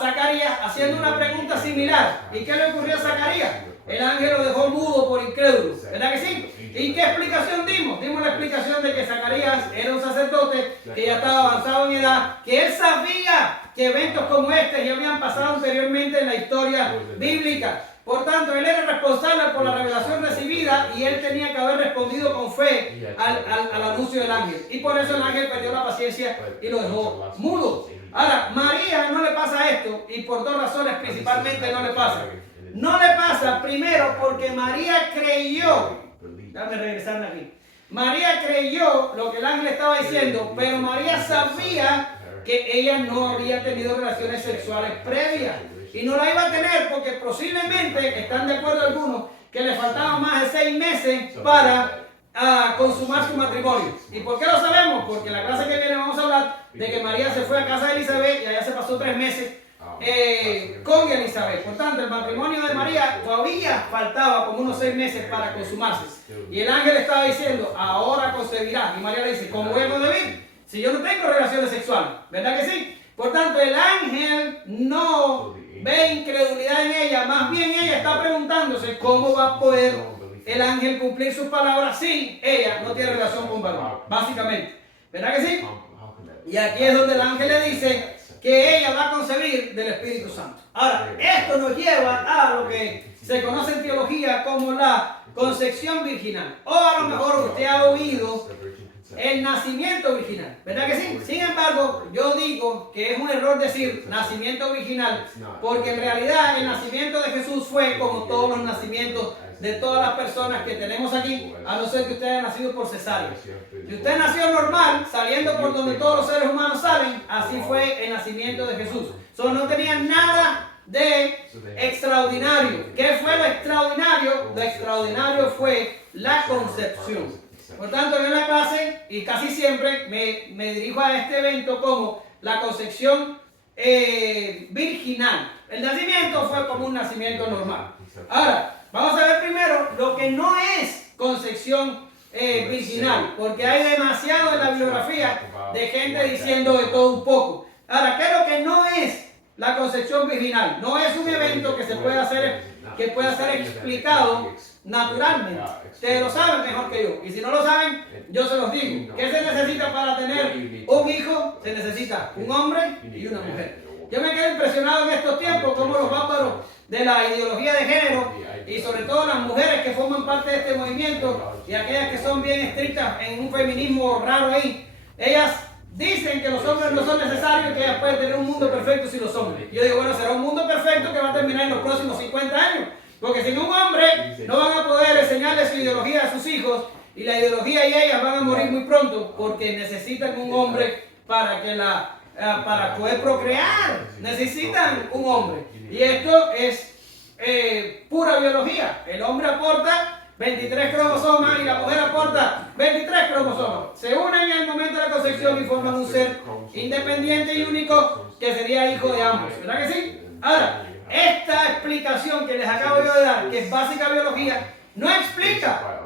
Zacarías haciendo una pregunta similar. ¿Y qué le ocurrió a Zacarías? El ángel lo dejó mudo por incrédulo, ¿verdad que sí? ¿Y qué explicación dimos? Dimos la explicación de que Zacarías era un sacerdote que ya estaba avanzado en edad, que él sabía que eventos como este ya habían pasado anteriormente en la historia bíblica. Por tanto, él era responsable por la revelación recibida y él tenía que haber respondido con fe al anuncio del ángel. Y por eso el ángel perdió la paciencia y lo dejó mudo. Ahora, María no le pasa esto y por dos razones principalmente no le pasa. No le pasa primero porque María creyó. Déjame regresarme aquí. María creyó lo que el ángel estaba diciendo, pero María sabía que ella no había tenido relaciones sexuales previas. Y no la iba a tener porque posiblemente, están de acuerdo algunos, que le faltaban más de 6 meses para consumar su matrimonio. ¿Y por qué lo sabemos? Porque en la clase que viene vamos a hablar de que María se fue a casa de Elizabeth y allá se pasó 3 meses con Elizabeth. Por tanto, el matrimonio de María todavía faltaba como unos 6 meses para consumarse. Y el ángel estaba diciendo, ahora concebirá. Y María le dice, ¿cómo voy a concebir? Si yo no tengo relaciones sexuales, ¿verdad que sí? Por tanto, el ángel no ve incredulidad en ella, más bien ella está preguntándose cómo va a poder el ángel cumplir sus palabras si ella no tiene relación con varón, básicamente. ¿Verdad que sí? Y aquí es donde el ángel le dice que ella va a concebir del Espíritu Santo. Ahora, esto nos lleva a lo que se conoce en teología como la concepción virginal. O a lo mejor usted ha oído el nacimiento virginal, ¿verdad que sí? Sin embargo, yo digo que es un error decir nacimiento virginal, porque en realidad el nacimiento de Jesús fue como todos los nacimientos de todas las personas que tenemos aquí, a no ser que usted haya nacido por cesárea. Si usted nació normal, saliendo por donde todos los seres humanos salen, así fue el nacimiento de Jesús. Solo no tenía nada de extraordinario. ¿Qué fue lo extraordinario? Lo extraordinario fue la concepción. Por tanto, yo en la clase, y casi siempre, me dirijo a este evento como la concepción virginal. El nacimiento fue como un nacimiento normal. Ahora, vamos a ver primero lo que no es concepción virginal, porque hay demasiado en la bibliografía de gente diciendo de todo un poco. Ahora, ¿qué es lo que no es la concepción virginal? No es un evento que se puede hacer, que pueda ser explicado naturalmente. Ustedes lo saben mejor que yo. Y si no lo saben, yo se los digo. ¿Qué se necesita para tener un hijo? Se necesita un hombre y una mujer. Yo me quedo impresionado en estos tiempos como los bárbaros de la ideología de género y sobre todo las mujeres que forman parte de este movimiento y aquellas que son bien estrictas en un feminismo raro ahí, ellas dicen que los hombres no son necesarios y que ellas pueden tener un mundo perfecto sin los hombres. Yo digo, bueno, será un mundo perfecto que va a terminar en los próximos 50 años. Porque sin un hombre no van a poder enseñarle su ideología a sus hijos y la ideología y ellas van a morir muy pronto porque necesitan un hombre para poder procrear. Necesitan un hombre. Y esto es pura biología. El hombre aporta 23 cromosomas y la mujer aporta 23 cromosomas. Se unen en el momento de la concepción y forman un ser independiente y único que sería hijo de ambos. ¿Verdad que sí? Ahora, esta explicación que les acabo yo de dar, que es básica biología, no explica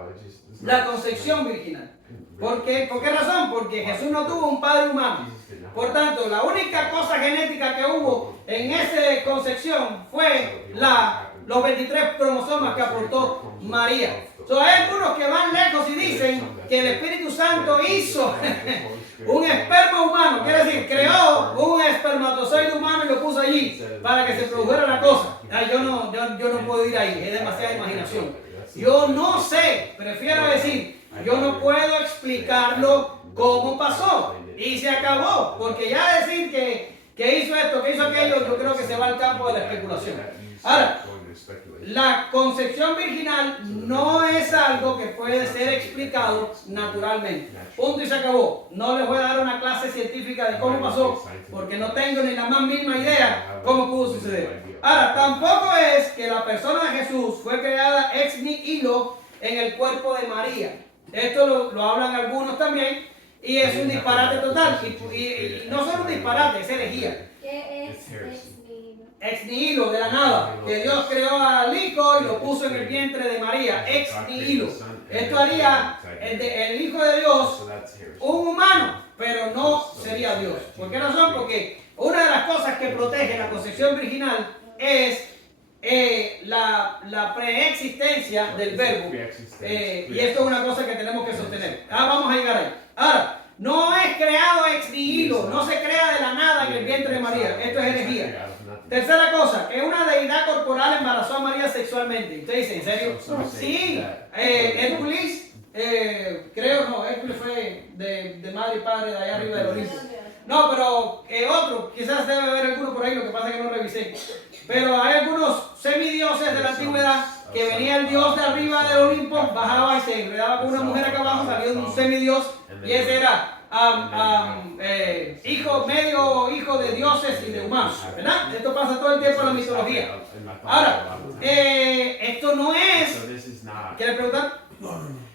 la concepción virginal. ¿Por qué razón? Porque Jesús no tuvo un padre humano. Por tanto, la única cosa genética que hubo en esa concepción fue los 23 cromosomas que aportó María. Hay algunos que van lejos y dicen que el Espíritu Santo hizo un esperma humano, quiere decir, creó un espermatozoide humano y lo puso allí para que se produjera la cosa. Yo no puedo ir ahí, es demasiada imaginación. Yo no sé, prefiero decir, yo no puedo explicarlo cómo pasó y se acabó, porque ya decir que hizo esto, que hizo aquello, yo creo que se va al campo de la especulación. Ahora, la concepción virginal no es algo que puede ser explicado naturalmente. Punto y se acabó. No les voy a dar una clase científica de cómo pasó, porque no tengo ni la más mínima idea cómo pudo suceder. Ahora, tampoco es que la persona de Jesús fue creada ex nihilo en el cuerpo de María. Esto lo hablan algunos también. Y es un disparate total. Y no solo un disparate, es herejía. ¿Qué It's heresy. es nihilo? Ex nihilo, de la nada. Que Dios creó al hijo y lo puso en el vientre de María. Ex nihilo. Esto haría el hijo de Dios So that's heresy. un humano, pero no sería Dios. ¿Por qué razón? Porque una de las cosas que protege la concepción virginal es la preexistencia del verbo. Y esto es una cosa que tenemos que sostener. Vamos a llegar ahí. Ahora, no es creado ex nihilo, no se crea de la nada en el vientre de María. Esto es herejía. Tercera cosa, que una deidad corporal embarazó a María sexualmente. Usted dice, ¿en serio? Sí, Hércules, creo, no, Hércules fue de madre y padre de allá arriba del Olimpo. No, pero otro, quizás debe haber alguno por ahí, lo que pasa es que no revisé. Pero hay algunos semidioses de la antigüedad que venía el dios de arriba del Olimpo, bajaba y se enredaba con una mujer acá abajo, salió de un semidios, y ese era medio hijo de dioses y de humanos, ¿verdad? Esto pasa todo el tiempo en la mitología. Ahora, esto no es, ¿quiere preguntar?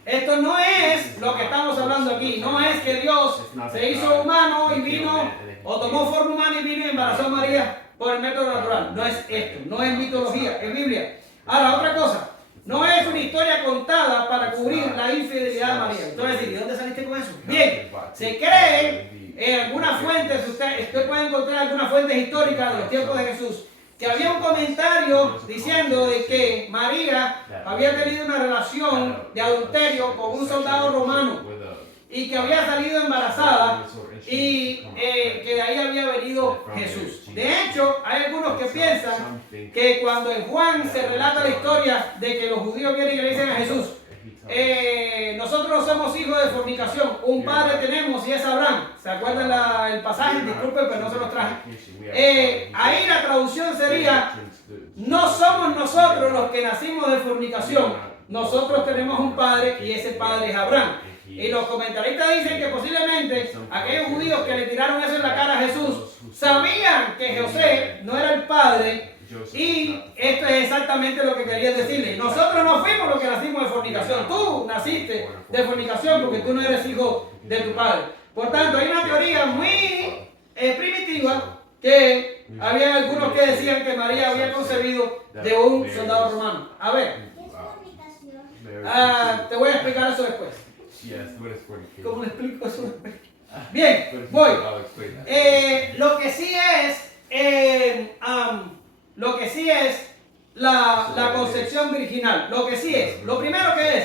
Esto no es lo que estamos hablando aquí, no es que Dios se hizo humano y vino, o tomó forma humana y vino y embarazó a María por el método natural. No es esto, no es mitología, es Biblia. Ahora, otra cosa, no es una historia contada para cubrir la infidelidad de María. Entonces, ¿de dónde saliste con eso? Bien, se cree en algunas fuentes, usted puede encontrar algunas fuentes históricas de los tiempos de Jesús, que había un comentario diciendo de que María había tenido una relación de adulterio con un soldado romano y que había salido embarazada y que de ahí había venido Jesús. De hecho, hay algunos que piensan que cuando en Juan se relata la historia de que los judíos vienen y le dicen a Jesús, nosotros no somos hijos de fornicación, un padre tenemos y es Abraham. ¿Se acuerdan el pasaje? Disculpen, pero no se los traje. Ahí la traducción sería, no somos nosotros los que nacimos de fornicación, nosotros tenemos un padre y ese padre es Abraham. Y los comentaristas dicen que posiblemente aquellos judíos que le tiraron eso en la cara a Jesús sabían que José no era el padre. Y esto es exactamente lo que querían decirle. Nosotros no fuimos los que nacimos de fornicación. Tú naciste de fornicación porque tú no eres hijo de tu padre. Por tanto, hay una teoría muy primitiva que había algunos que decían que María había concebido de un soldado romano. A ver, te voy a explicar eso después. ¿Cómo le explico eso después? Bien, voy. Lo que sí es la concepción virginal. Lo que sí es, lo primero que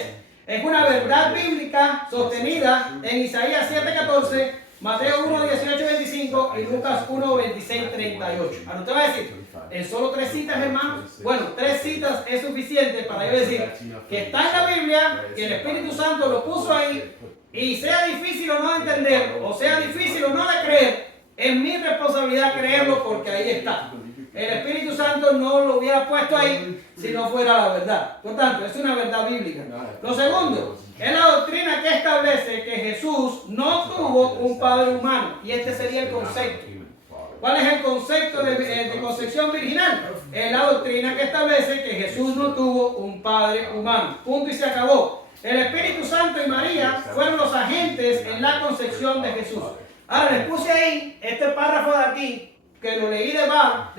es una verdad bíblica sostenida en Isaías 7:14, Mateo 1:18-25 y Lucas 1:26-38. Ahora usted va a decir, ¿en solo 3 citas, hermanos? Bueno, 3 citas es suficiente para yo decir que está en la Biblia, que el Espíritu Santo lo puso ahí, y sea difícil o no de entender, o sea difícil o no de creer, es mi responsabilidad creerlo porque ahí está. El Espíritu Santo no lo hubiera puesto ahí si no fuera la verdad. Por tanto, es una verdad bíblica. Lo segundo, es la doctrina que establece que Jesús no tuvo un padre humano. Y este sería el concepto. ¿Cuál es el concepto de concepción virginal? Es la doctrina que establece que Jesús no tuvo un padre humano. Punto y se acabó. El Espíritu Santo y María fueron los agentes en la concepción de Jesús. Ahora les puse ahí este párrafo de aquí, que lo leí de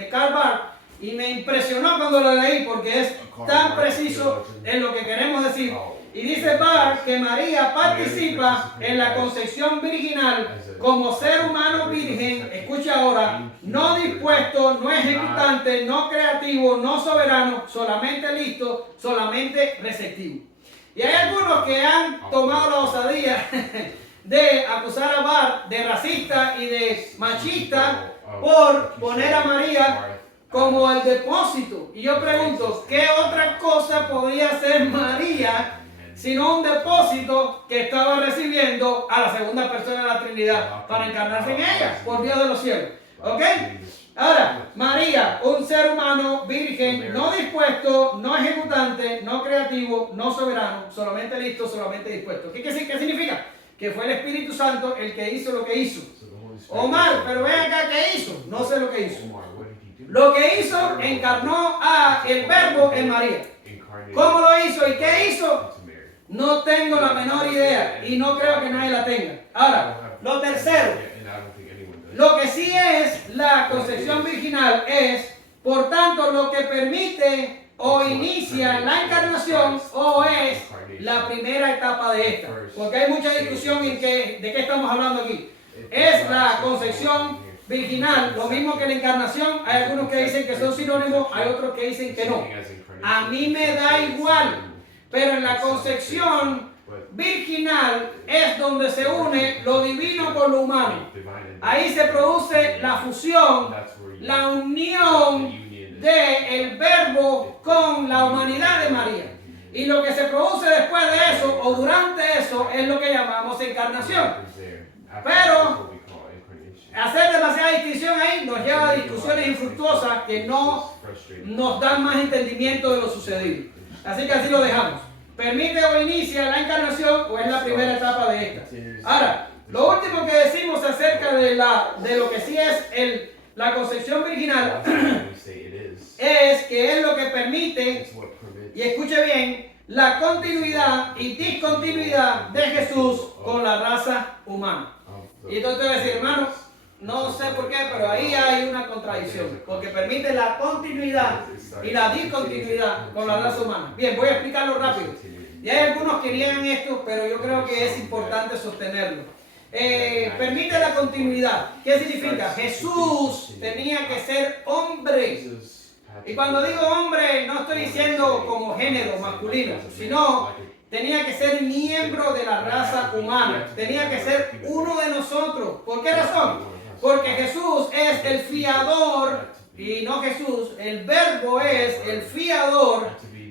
Karl Barth, y me impresionó cuando lo leí porque es tan preciso en lo que queremos decir. Y dice Barth que María participa en la concepción virginal como ser humano virgen, escucha ahora, no dispuesto, no ejecutante, no creativo, no soberano, solamente listo, solamente receptivo. Y hay algunos que han tomado la osadía de acusar a Barth de racista y de machista por poner a María como el depósito. Y yo pregunto, ¿qué otra cosa podría ser María sino un depósito que estaba recibiendo a la segunda persona de la Trinidad para encarnarse en ella, por Dios de los cielos? ¿Ok? Ahora, María, un ser humano virgen, no dispuesto, no ejecutante, no creativo, no soberano, solamente listo, solamente dispuesto. ¿Qué significa? Que fue el Espíritu Santo el que hizo lo que hizo. Omar, pero ven acá, ¿qué hizo? No sé lo que hizo. Lo que hizo, encarnó a el Verbo en María. ¿Cómo lo hizo y qué hizo? No tengo la menor idea y no creo que nadie la tenga. Ahora, lo tercero, And I don't think anyone does. lo que sí es la concepción virginal es, por tanto, lo que permite o inicia la encarnación o es la primera etapa de esta. Porque hay mucha discusión en de qué estamos hablando aquí. Es la concepción virginal, lo mismo que la encarnación. Hay algunos que dicen que son sinónimos, hay otros que dicen que no. A mí me da igual, pero en la concepción virginal es donde se une lo divino con lo humano. Ahí se produce la fusión, la unión del verbo con la humanidad de María. Y lo que se produce después de eso o durante eso es lo que llamamos encarnación. Pero hacer demasiada distinción ahí nos lleva a discusiones infructuosas que no nos dan más entendimiento de lo sucedido. Así que así lo dejamos. ¿Permite o inicia la encarnación o es la primera etapa de esta? Ahora, lo último que decimos acerca de lo que sí es la concepción virginal es que es lo que permite, y escuche bien, la continuidad y discontinuidad de Jesús con la raza humana. Y entonces te voy a decir, hermano, no sé por qué, pero ahí hay una contradicción, porque permite la continuidad y la discontinuidad con la raza humana. Bien, voy a explicarlo rápido. Y hay algunos que niegan esto, pero yo creo que es importante sostenerlo. Permite la continuidad. ¿Qué significa? Jesús tenía que ser hombre. Y cuando digo hombre, no estoy diciendo como género masculino, sino tenía que ser miembro de la raza humana. Tenía que ser uno de nosotros. ¿Por qué razón? Porque Jesús es el fiador, y no Jesús, el verbo es el fiador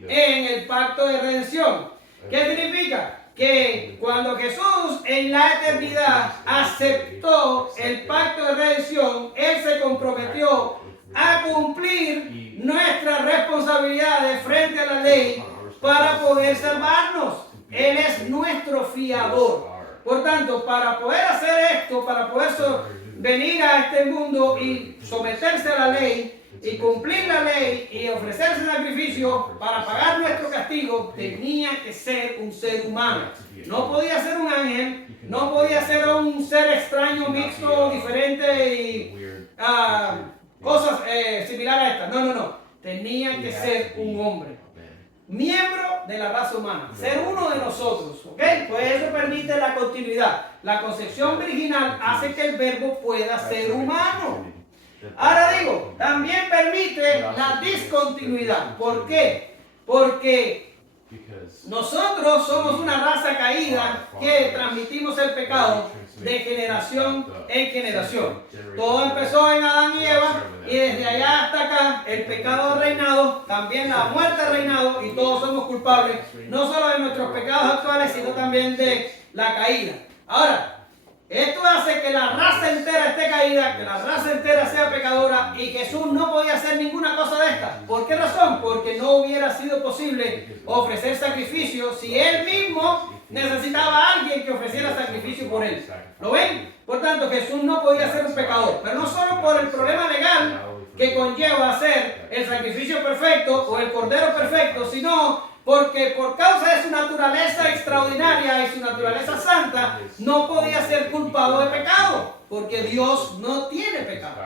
en el pacto de redención. ¿Qué significa? Que cuando Jesús en la eternidad aceptó el pacto de redención, Él se comprometió a cumplir nuestras responsabilidades frente a la ley para poder salvarnos. Él es nuestro fiador. Por tanto, para poder hacer esto, para poder venir a este mundo y someterse a la ley y cumplir la ley y ofrecerse sacrificio para pagar nuestro castigo, tenía que ser un ser humano. No podía ser un ángel, no podía ser un ser extraño, mixto, diferente y cosas similares a estas. No. Tenía que ser un hombre. Miembro de la raza humana, ser uno de nosotros, ¿ok? Pues eso permite la continuidad. La concepción virginal hace que el verbo pueda ser humano. Ahora digo, también permite la discontinuidad. ¿Por qué? Porque nosotros somos una raza caída que transmitimos el pecado de generación en generación. Todo empezó en Adán y Eva y desde allá hasta acá el pecado ha reinado, también la muerte ha reinado y todos somos culpables, no solo de nuestros pecados actuales, sino también de la caída. Ahora, esto hace que la raza entera esté caída, que la raza entera sea pecadora y Jesús no podía hacer ninguna cosa de esta. ¿Por qué razón? Porque no hubiera sido posible ofrecer sacrificio si Él mismo necesitaba a alguien que ofreciera sacrificio por Él. ¿Lo ven? Por tanto, Jesús no podía ser un pecador, pero no solo por el problema legal que conlleva hacer el sacrificio perfecto o el cordero perfecto, sino porque por causa de su naturaleza extraordinaria y su naturaleza santa, no podía ser culpado de pecado, porque Dios no tiene pecado.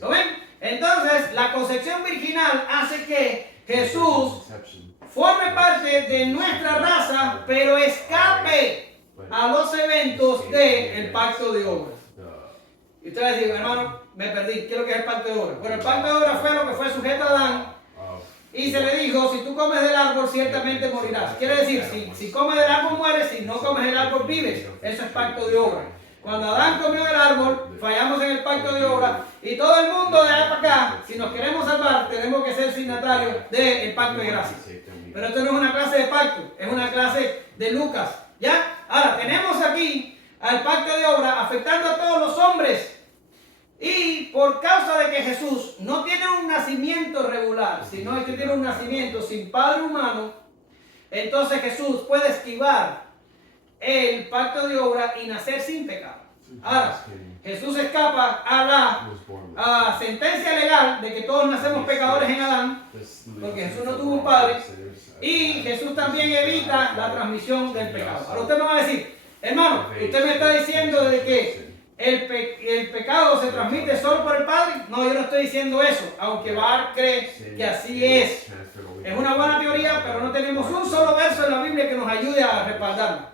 ¿Lo ven? Entonces, la concepción virginal hace que Jesús forme parte de nuestra raza, pero escape a los eventos del pacto de obras. Y ustedes dicen, hermano, me perdí, ¿qué es lo que es el pacto de obras? Bueno, el pacto de obras fue lo que fue sujeto a Adán. Y se le dijo, si tú comes del árbol, ciertamente morirás. Quiere decir, si comes del árbol, mueres, si no comes del árbol, vives. Eso es pacto de obra. Cuando Adán comió del árbol, fallamos en el pacto de obra. Y todo el mundo de allá para acá, si nos queremos salvar, tenemos que ser signatarios del pacto de gracia. Pero esto no es una clase de pacto, es una clase de Lucas. ¿Ya? Ahora, tenemos aquí al pacto de obra afectando a todos los hombres. Y por causa de que Jesús no tiene un nacimiento regular, sino que tiene un nacimiento sin padre humano, entonces Jesús puede esquivar el pacto de obra y nacer sin pecado. Ahora, Jesús escapa a la sentencia legal de que todos nacemos pecadores en Adán, porque Jesús no tuvo un padre, y Jesús también evita la transmisión del pecado. Ahora usted me va a decir, hermano, usted me está diciendo de que el pecado se transmite solo por el Padre. No, yo no estoy diciendo eso, aunque Bar cree que así es. Es una buena teoría, pero no tenemos un solo verso en la Biblia que nos ayude a respaldarla.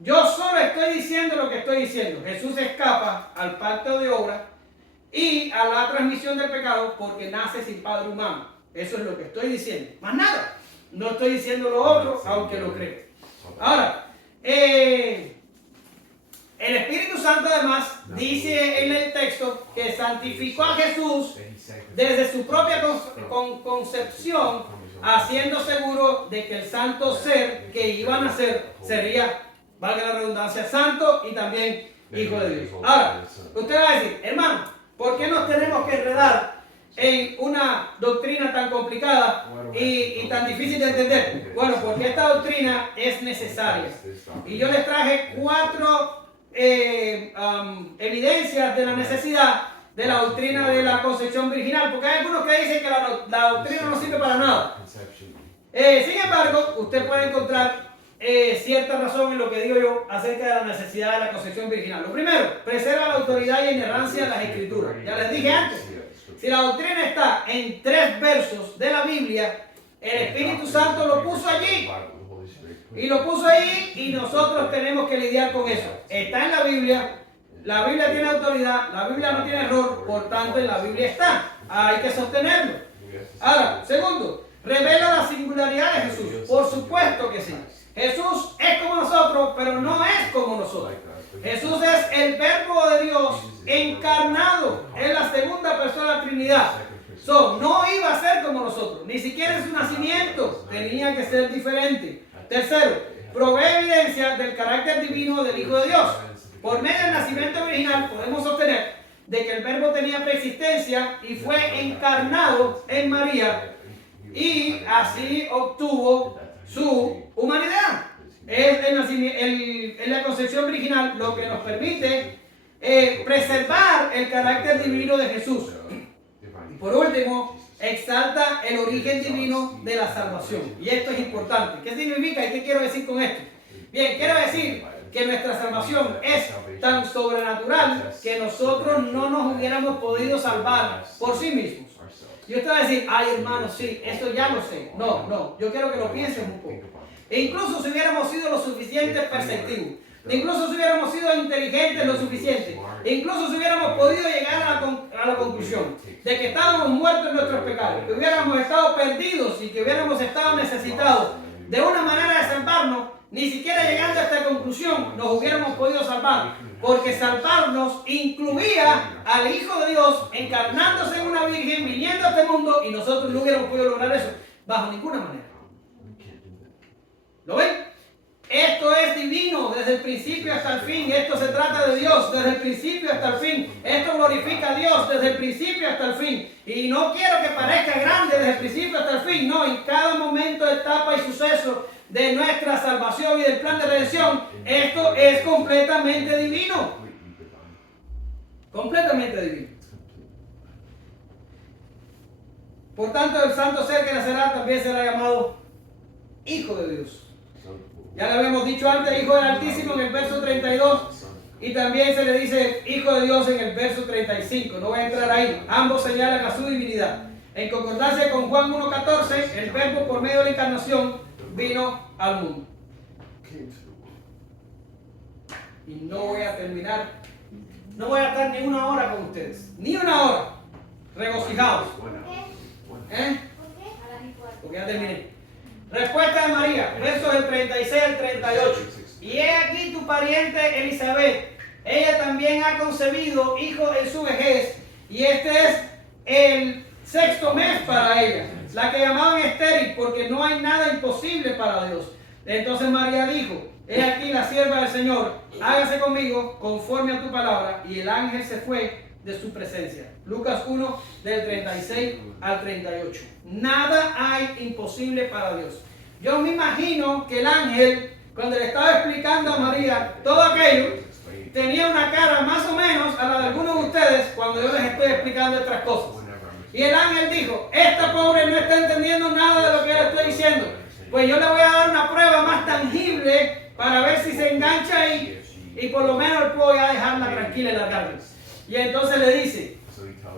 Yo solo estoy diciendo lo que estoy diciendo. Jesús escapa al pacto de obra y a la transmisión del pecado porque nace sin padre humano. Eso es lo que estoy diciendo. Más nada. No estoy diciendo lo otro, aunque lo creo. Ahora, el Espíritu Santo además dice en el texto que santificó a Jesús desde su propia concepción, haciendo seguro de que el santo ser que iba a nacer sería, valga la redundancia, santo y también hijo de Dios. Ahora, usted va a decir, hermano, ¿por qué nos tenemos que enredar en una doctrina tan complicada y tan difícil de entender? Bueno, porque esta doctrina es necesaria. Y yo les traje 4 evidencias de la necesidad de la doctrina de la concepción virginal, porque hay algunos que dicen que la doctrina no sirve para nada. Sin embargo, usted puede encontrar cierta razón en lo que digo yo acerca de la necesidad de la concepción virginal. Lo primero, preserva la autoridad y inerrancia de las escrituras. Ya les dije antes, si la doctrina está en 3 versos de la Biblia, el Espíritu Santo lo puso allí. Y lo puso ahí y nosotros tenemos que lidiar con eso. Está en la Biblia tiene autoridad, la Biblia no tiene error, por tanto en la Biblia está. Hay que sostenerlo. Ahora, segundo, revela la singularidad de Jesús. Por supuesto que sí. Jesús es como nosotros, pero no es como nosotros. Jesús es el Verbo de Dios encarnado. Es la segunda persona de la Trinidad. No iba a ser como nosotros. Ni siquiera en su nacimiento tenía que ser diferente. Tercero, provee evidencia del carácter divino del Hijo de Dios. Por medio del nacimiento original podemos sostener de que el Verbo tenía preexistencia y fue encarnado en María y así obtuvo su humanidad. Es la concepción original lo que nos permite preservar el carácter divino de Jesús. Y por último, exalta el origen divino de la salvación. Y esto es importante. ¿Qué significa y qué quiero decir con esto? Bien, quiero decir que nuestra salvación es tan sobrenatural que nosotros no nos hubiéramos podido salvar por sí mismos. Y usted va a decir, ay hermano, sí, eso ya lo sé. No, yo quiero que lo piensen un poco. E incluso si hubiéramos sido lo suficiente perceptivos, incluso si hubiéramos sido inteligentes lo suficiente, e incluso si hubiéramos podido llegar a la conclusión de que estábamos muertos en nuestros pecados, que hubiéramos estado perdidos y que hubiéramos estado necesitados de una manera de salvarnos, ni siquiera llegando a esta conclusión nos hubiéramos podido salvar, porque salvarnos incluía al Hijo de Dios encarnándose en una virgen, viniendo a este mundo, y nosotros no hubiéramos podido lograr eso bajo ninguna manera. ¿Lo ven? Esto es divino desde el principio hasta el fin. Esto se trata de Dios desde el principio hasta el fin. Esto glorifica a Dios desde el principio hasta el fin. Y no quiero que parezca grande desde el principio hasta el fin. No, en cada momento, etapa y suceso de nuestra salvación y del plan de redención, esto es completamente divino. Completamente divino. Por tanto, el santo ser que nacerá también será llamado Hijo de Dios. Ya le habíamos dicho antes, Hijo del Altísimo en el verso 32, y también se le dice Hijo de Dios en el verso 35. No voy a entrar ahí. Ambos señalan a su divinidad. En concordancia con Juan 1:14, el Verbo por medio de la encarnación vino al mundo. Y no voy a terminar, no voy a estar ni una hora con ustedes, ni una hora, regocijados. Porque ya terminé. Respuesta de María, versos del 36 al 38. Y he aquí tu pariente Elizabeth, ella también ha concebido hijo en su vejez, y este es el 6º mes para ella, la que llamaban estéril, porque no hay nada imposible para Dios. Entonces María dijo, he aquí la sierva del Señor, hágase conmigo conforme a tu palabra, y el ángel se fue de su presencia. Lucas 1 del 36 al 38. Nada hay imposible para Dios. Yo me imagino que el ángel, cuando le estaba explicando a María todo aquello, tenía una cara más o menos a la de algunos de ustedes cuando yo les estoy explicando estas cosas. Y el ángel dijo, esta pobre no está entendiendo nada de lo que yo le estoy diciendo. Pues yo le voy a dar una prueba más tangible para ver si se engancha ahí y por lo menos puedo ya dejarla tranquila y largarla. Y entonces le dice,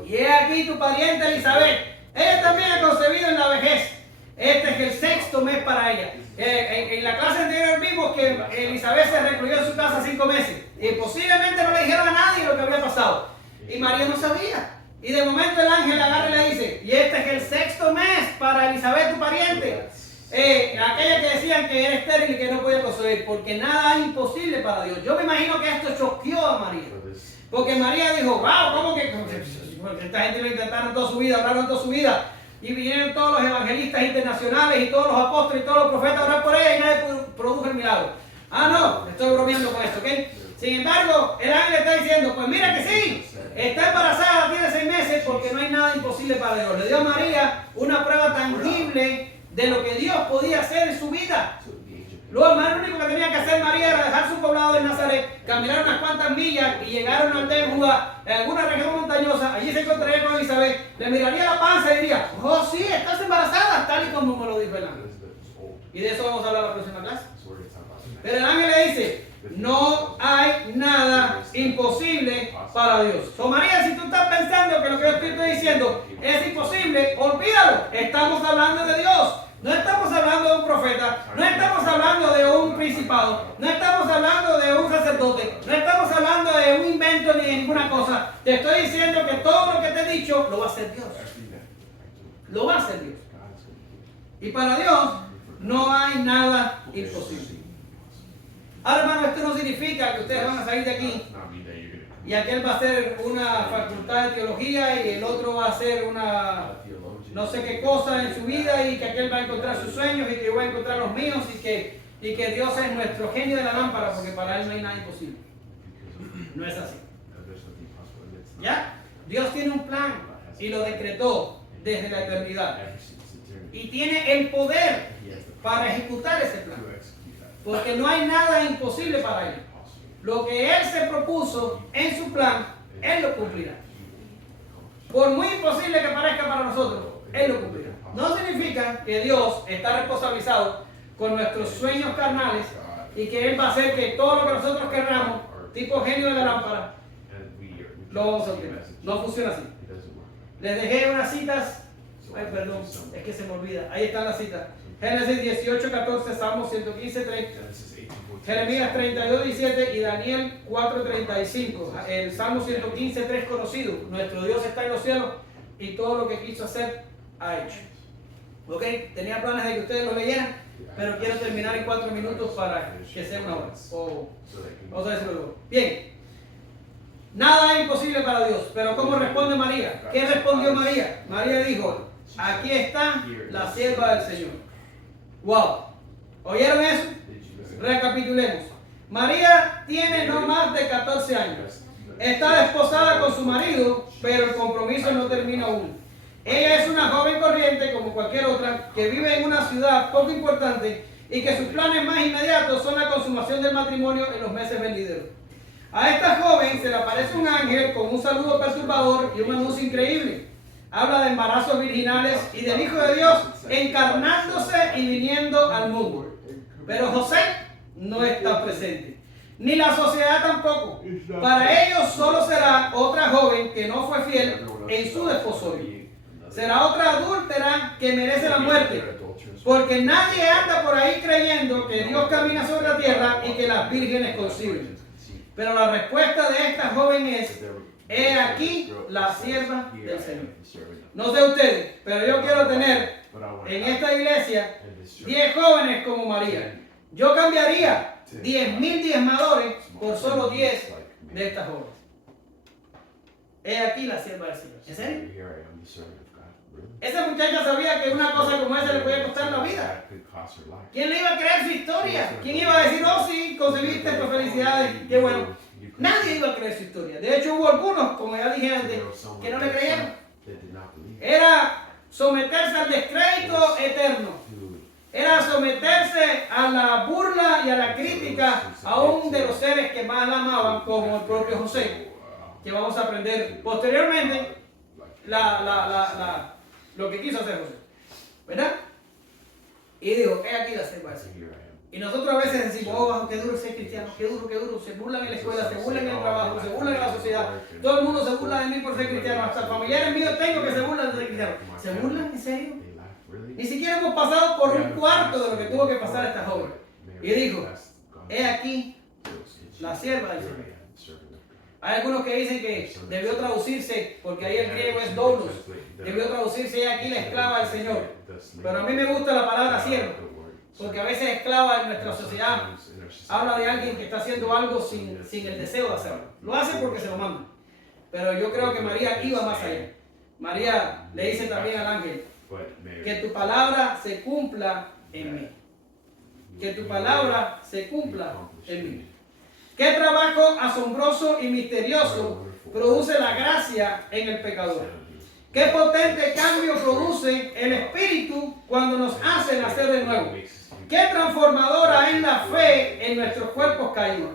y he aquí tu pariente Elizabeth, ella también ha concebido en la vejez. Este es el sexto mes para ella. En la clase anterior vimos que Elizabeth se recluyó en su casa 5 meses y posiblemente no le dijeron a nadie lo que había pasado. Y María no sabía. Y de momento el ángel agarra y le dice, y este es el sexto mes para Elizabeth, tu pariente. Aquella que decían que era estéril y que no podía concebir, porque nada es imposible para Dios. Yo me imagino que esto choqueó a María. Porque María dijo, wow, ¿cómo que? Porque esta gente lo intentaron toda su vida, hablaron toda su vida. Y vinieron todos los evangelistas internacionales y todos los apóstoles y todos los profetas a orar por ella y nadie produjo el milagro. Ah, no, estoy bromeando con esto, ¿ok? Sin embargo, el ángel está diciendo, pues mira que sí, está embarazada, tiene 6 meses porque no hay nada imposible para Dios. Le dio a María una prueba tangible de lo que Dios podía hacer en su vida. Luego, lo único que tenía que hacer María era dejar su poblado en Nazaret, caminar unas cuantas millas y llegar a una aldea en Judá, en alguna región montañosa. Allí se encontraría con Elizabeth, le miraría la panza y diría, oh sí, estás embarazada, tal y como me lo dijo el ángel. Y de eso vamos a hablar la próxima clase. Pero el ángel le dice, no hay nada imposible para Dios. So, María, si tú estás pensando que lo que yo estoy diciendo es imposible, olvídalo. Estamos hablando de Dios. No estamos hablando de un profeta, no estamos hablando de un principado, no estamos hablando de un sacerdote, no estamos hablando de un invento ni de ninguna cosa. Te estoy diciendo que todo lo que te he dicho lo va a hacer Dios. Lo va a hacer Dios. Y para Dios no hay nada imposible. Ahora, hermano, esto no significa que ustedes van a salir de aquí y aquel va a hacer una facultad de teología y el otro va a hacer una no sé qué cosa en su vida y que aquel va a encontrar sus sueños y que yo voy a encontrar los míos y que Dios es nuestro genio de la lámpara porque para Él no hay nada imposible. No es así. ¿Ya? Dios tiene un plan y lo decretó desde la eternidad. Y tiene el poder para ejecutar ese plan. Porque no hay nada imposible para Él. Lo que Él se propuso en su plan, Él lo cumplirá. Por muy imposible que parezca para nosotros, Él lo cumplirá. No significa que Dios está responsabilizado con nuestros sueños carnales y que Él va a hacer que todo lo que nosotros querramos, tipo genio de la lámpara, lo vamos a obtener. No funciona así. Les dejé unas citas. Ay, perdón, es que se me olvida. Ahí están las citas. Génesis 18, 14, Salmo 115, 3, Jeremías 32, 17 y Daniel 4, 35. El Salmo 115, 3 conocido. Nuestro Dios está en los cielos y todo lo que quiso hacer ha hecho. Ok, tenía planes de que ustedes lo leyeran, pero quiero terminar en 4 minutos para que sea una hora. Vamos a decirlo luego. Bien, nada es imposible para Dios, pero ¿cómo responde María? ¿Qué respondió María? María dijo, aquí está la sierva del Señor. Wow, ¿oyeron eso? Recapitulemos. María tiene no más de 14 años. Está desposada con su marido, pero el compromiso no termina aún. Ella es una joven corriente como cualquier otra que vive en una ciudad poco importante y que sus planes más inmediatos son la consumación del matrimonio en los meses venideros. A esta joven se le aparece un ángel con un saludo perturbador y un anuncio increíble. Habla de embarazos virginales y del Hijo de Dios encarnándose y viniendo al mundo. Pero José no está presente, ni la sociedad tampoco. Para ellos solo será otra joven que no fue fiel en su desposorio. Será otra adúltera que merece la muerte, porque nadie anda por ahí creyendo que Dios camina sobre la tierra y que las vírgenes conciben. Pero la respuesta de esta joven es: he aquí la sierva del Señor. No sé ustedes, pero yo quiero tener en esta iglesia 10 jóvenes como María. Yo cambiaría 10,000 diezmadores por solo 10 de estas jóvenes. He aquí la sierva del Señor. ¿En serio? Esa muchacha sabía que una cosa como esa le podía costar la vida. ¿Quién le iba a creer su historia? ¿Quién iba a decir, oh sí, concebiste, pues felicidades, qué bueno? Nadie iba a creer su historia. De hecho, hubo algunos, como ya dije antes, que no le creyeron. Era someterse al descrédito eterno. Era someterse a la burla burla y a la crítica aún de los seres que más la amaban, como el propio José, que vamos a aprender posteriormente lo que quiso hacer José, ¿verdad? Y dijo, he aquí la selva. Y nosotros a veces decimos, oh, qué duro ser cristiano, qué duro, se burlan en la escuela, se burlan en el trabajo, se burlan en la sociedad, todo el mundo se burla de mí por ser cristiano, hasta familiares míos tengo que se burlan de ser cristiano. ¿Se burlan en serio? Ni siquiera hemos pasado por un cuarto de lo que tuvo que pasar esta joven. Y dijo, he aquí la sierva del Señor. Hay algunos que dicen que debió traducirse, porque ahí el griego es doulos, debió traducirse, he aquí la esclava del Señor. Pero a mí me gusta la palabra sierva, porque a veces esclava en nuestra sociedad habla de alguien que está haciendo algo sin el deseo de hacerlo. Lo hace porque se lo manda. Pero yo creo que María iba más allá. María le dice también al ángel, que tu palabra se cumpla en mí. Que tu palabra se cumpla en mí. Qué trabajo asombroso y misterioso produce la gracia en el pecador. Qué potente cambio produce el Espíritu cuando nos hace nacer de nuevo. Qué transformadora es la fe en nuestros cuerpos caídos.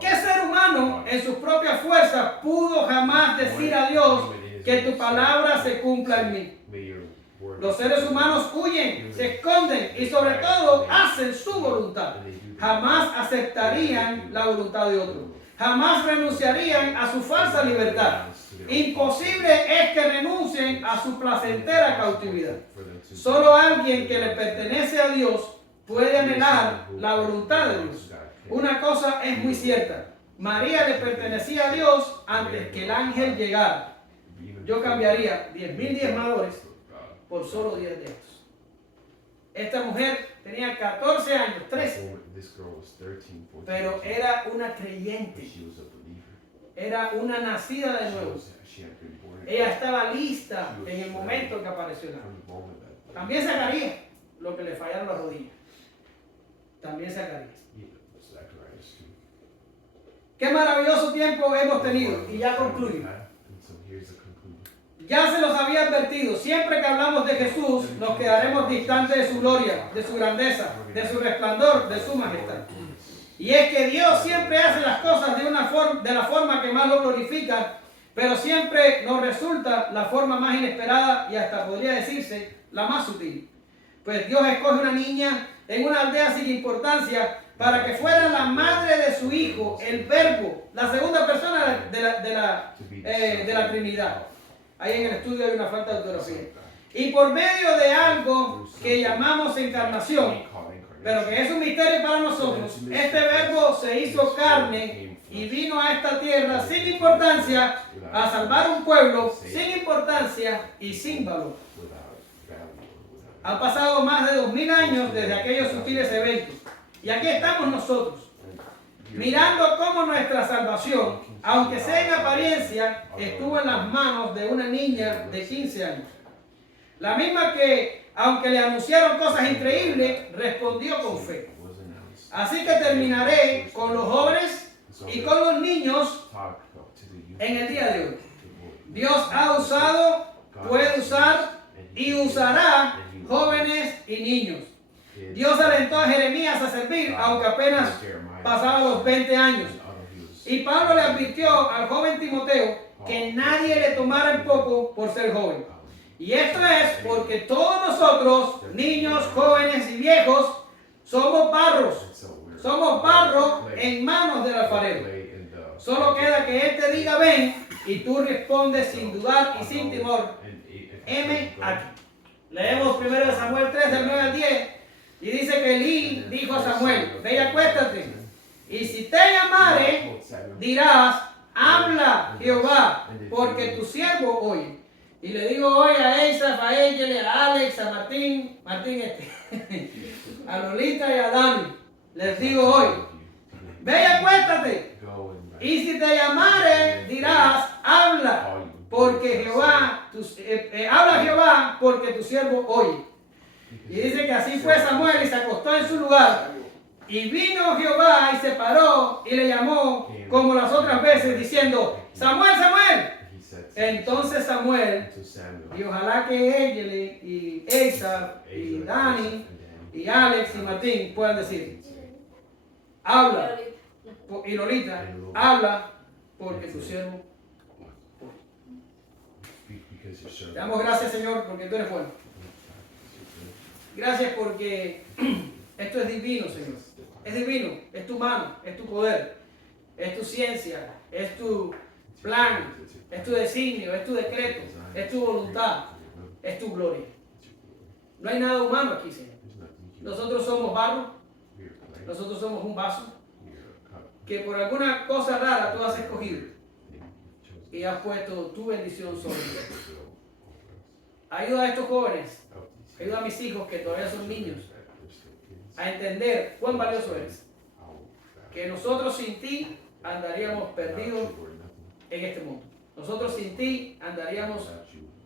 ¿Qué ser humano en sus propias fuerzas pudo jamás decir a Dios que tu palabra se cumpla en mí? Los seres humanos huyen, se esconden y sobre todo hacen su voluntad. Jamás aceptarían la voluntad de otro. Jamás renunciarían a su falsa libertad. Imposible es que renuncien a su placentera cautividad. Solo alguien que le pertenece a Dios puede anhelar la voluntad de Dios. Una cosa es muy cierta. María le pertenecía a Dios antes que el ángel llegara. Yo cambiaría 10,000 diezmadores por solo 10 de estos. Esta mujer tenía 14 años, 13, pero era una creyente. Era una nacida de nuevo. Ella estaba lista en el momento que apareció el ángel. También Zacarías, lo que le fallaron las rodillas. También Zacarías. Qué maravilloso tiempo hemos tenido. Y ya concluyo. Ya se los había advertido, siempre que hablamos de Jesús, nos quedaremos distantes de su gloria, de su grandeza, de su resplandor, de su majestad. Y es que Dios siempre hace las cosas de la forma que más lo glorifica, pero siempre nos resulta la forma más inesperada y hasta podría decirse la más sutil. Pues Dios escoge una niña en una aldea sin importancia para que fuera la madre de su hijo, el Verbo, la segunda persona de la Trinidad. Ahí en el estudio hay una falta de ortografía. Y por medio de algo que llamamos encarnación, pero que es un misterio para nosotros, este Verbo se hizo carne y vino a esta tierra sin importancia a salvar un pueblo sin importancia y sin valor. Han pasado más de 2000 años desde aquellos sutiles eventos. Y aquí estamos nosotros, mirando cómo nuestra salvación, aunque sea en apariencia, estuvo en las manos de una niña de 15 años. La misma que, aunque le anunciaron cosas increíbles, respondió con fe. Así que terminaré con los jóvenes y con los niños en el día de hoy. Dios ha usado, puede usar y usará jóvenes y niños. Dios alentó a Jeremías a servir, aunque apenas pasaba los 20 años. Y Pablo le advirtió al joven Timoteo que nadie le tomara en poco por ser joven. Y esto es porque todos nosotros, niños, jóvenes y viejos, somos barros. Somos barro en manos del alfarero. Solo queda que Él te diga ven y tú respondes sin dudar y sin temor. Heme aquí. Leemos 1 Samuel 3 del 9 al 10 y dice que Elí dijo a Samuel, ve y acuéstate. Y si te llamare, dirás, habla Jehová, porque tu siervo oye. Y le digo hoy a Eisaf, a Égele, a Alex, a Martín a Lolita y a Dani, les digo hoy, ve y acuéstate. Y si te llamare, dirás, habla, porque habla Jehová, porque tu siervo oye. Y dice que así fue Samuel y se acostó en su lugar. Y vino Jehová y se paró y le llamó como las otras veces diciendo, Samuel, Samuel. Entonces Samuel, y ojalá que Égele y Eisaf y Dani y Alex y Martín puedan decir, habla, y Lolita, habla porque tu siervo. Te damos gracias, Señor, porque tú eres bueno. Gracias porque esto es divino, Señor. Es divino, es tu mano, es tu poder, es tu ciencia, es tu plan, es tu designio, es tu decreto, es tu voluntad, es tu gloria. No hay nada humano aquí, Señor. Nosotros somos barro, nosotros somos un vaso que por alguna cosa rara tú has escogido y has puesto tu bendición sobre nosotros. Ayuda a estos jóvenes, ayuda a mis hijos que todavía son niños a entender cuán valioso eres. Que nosotros sin ti andaríamos perdidos en este mundo. Nosotros sin ti andaríamos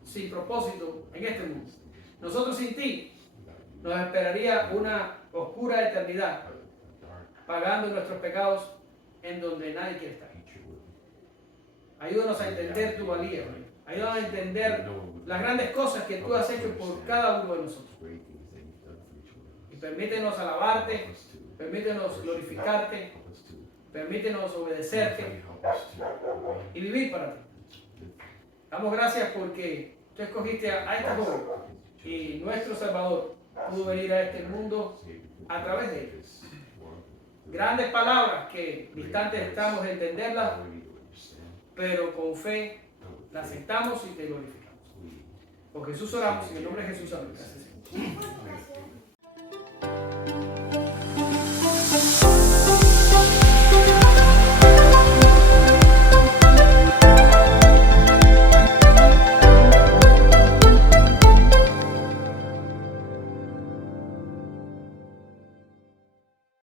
sin propósito en este mundo. Nosotros sin ti nos esperaría una oscura eternidad pagando nuestros pecados en donde nadie quiere estar. Ayúdanos a entender tu valía. Ayúdanos a entender las grandes cosas que tú has hecho por cada uno de nosotros. Y permítenos alabarte, permítenos glorificarte, permítenos obedecerte y vivir para ti. Damos gracias porque tú escogiste a esta joven y nuestro Salvador pudo venir a este mundo a través de él. Grandes palabras que distantes estamos de entenderlas, pero con fe las aceptamos y te glorificamos. Por Jesús oramos, en el nombre de Jesús. Amén. Gracias, Señor.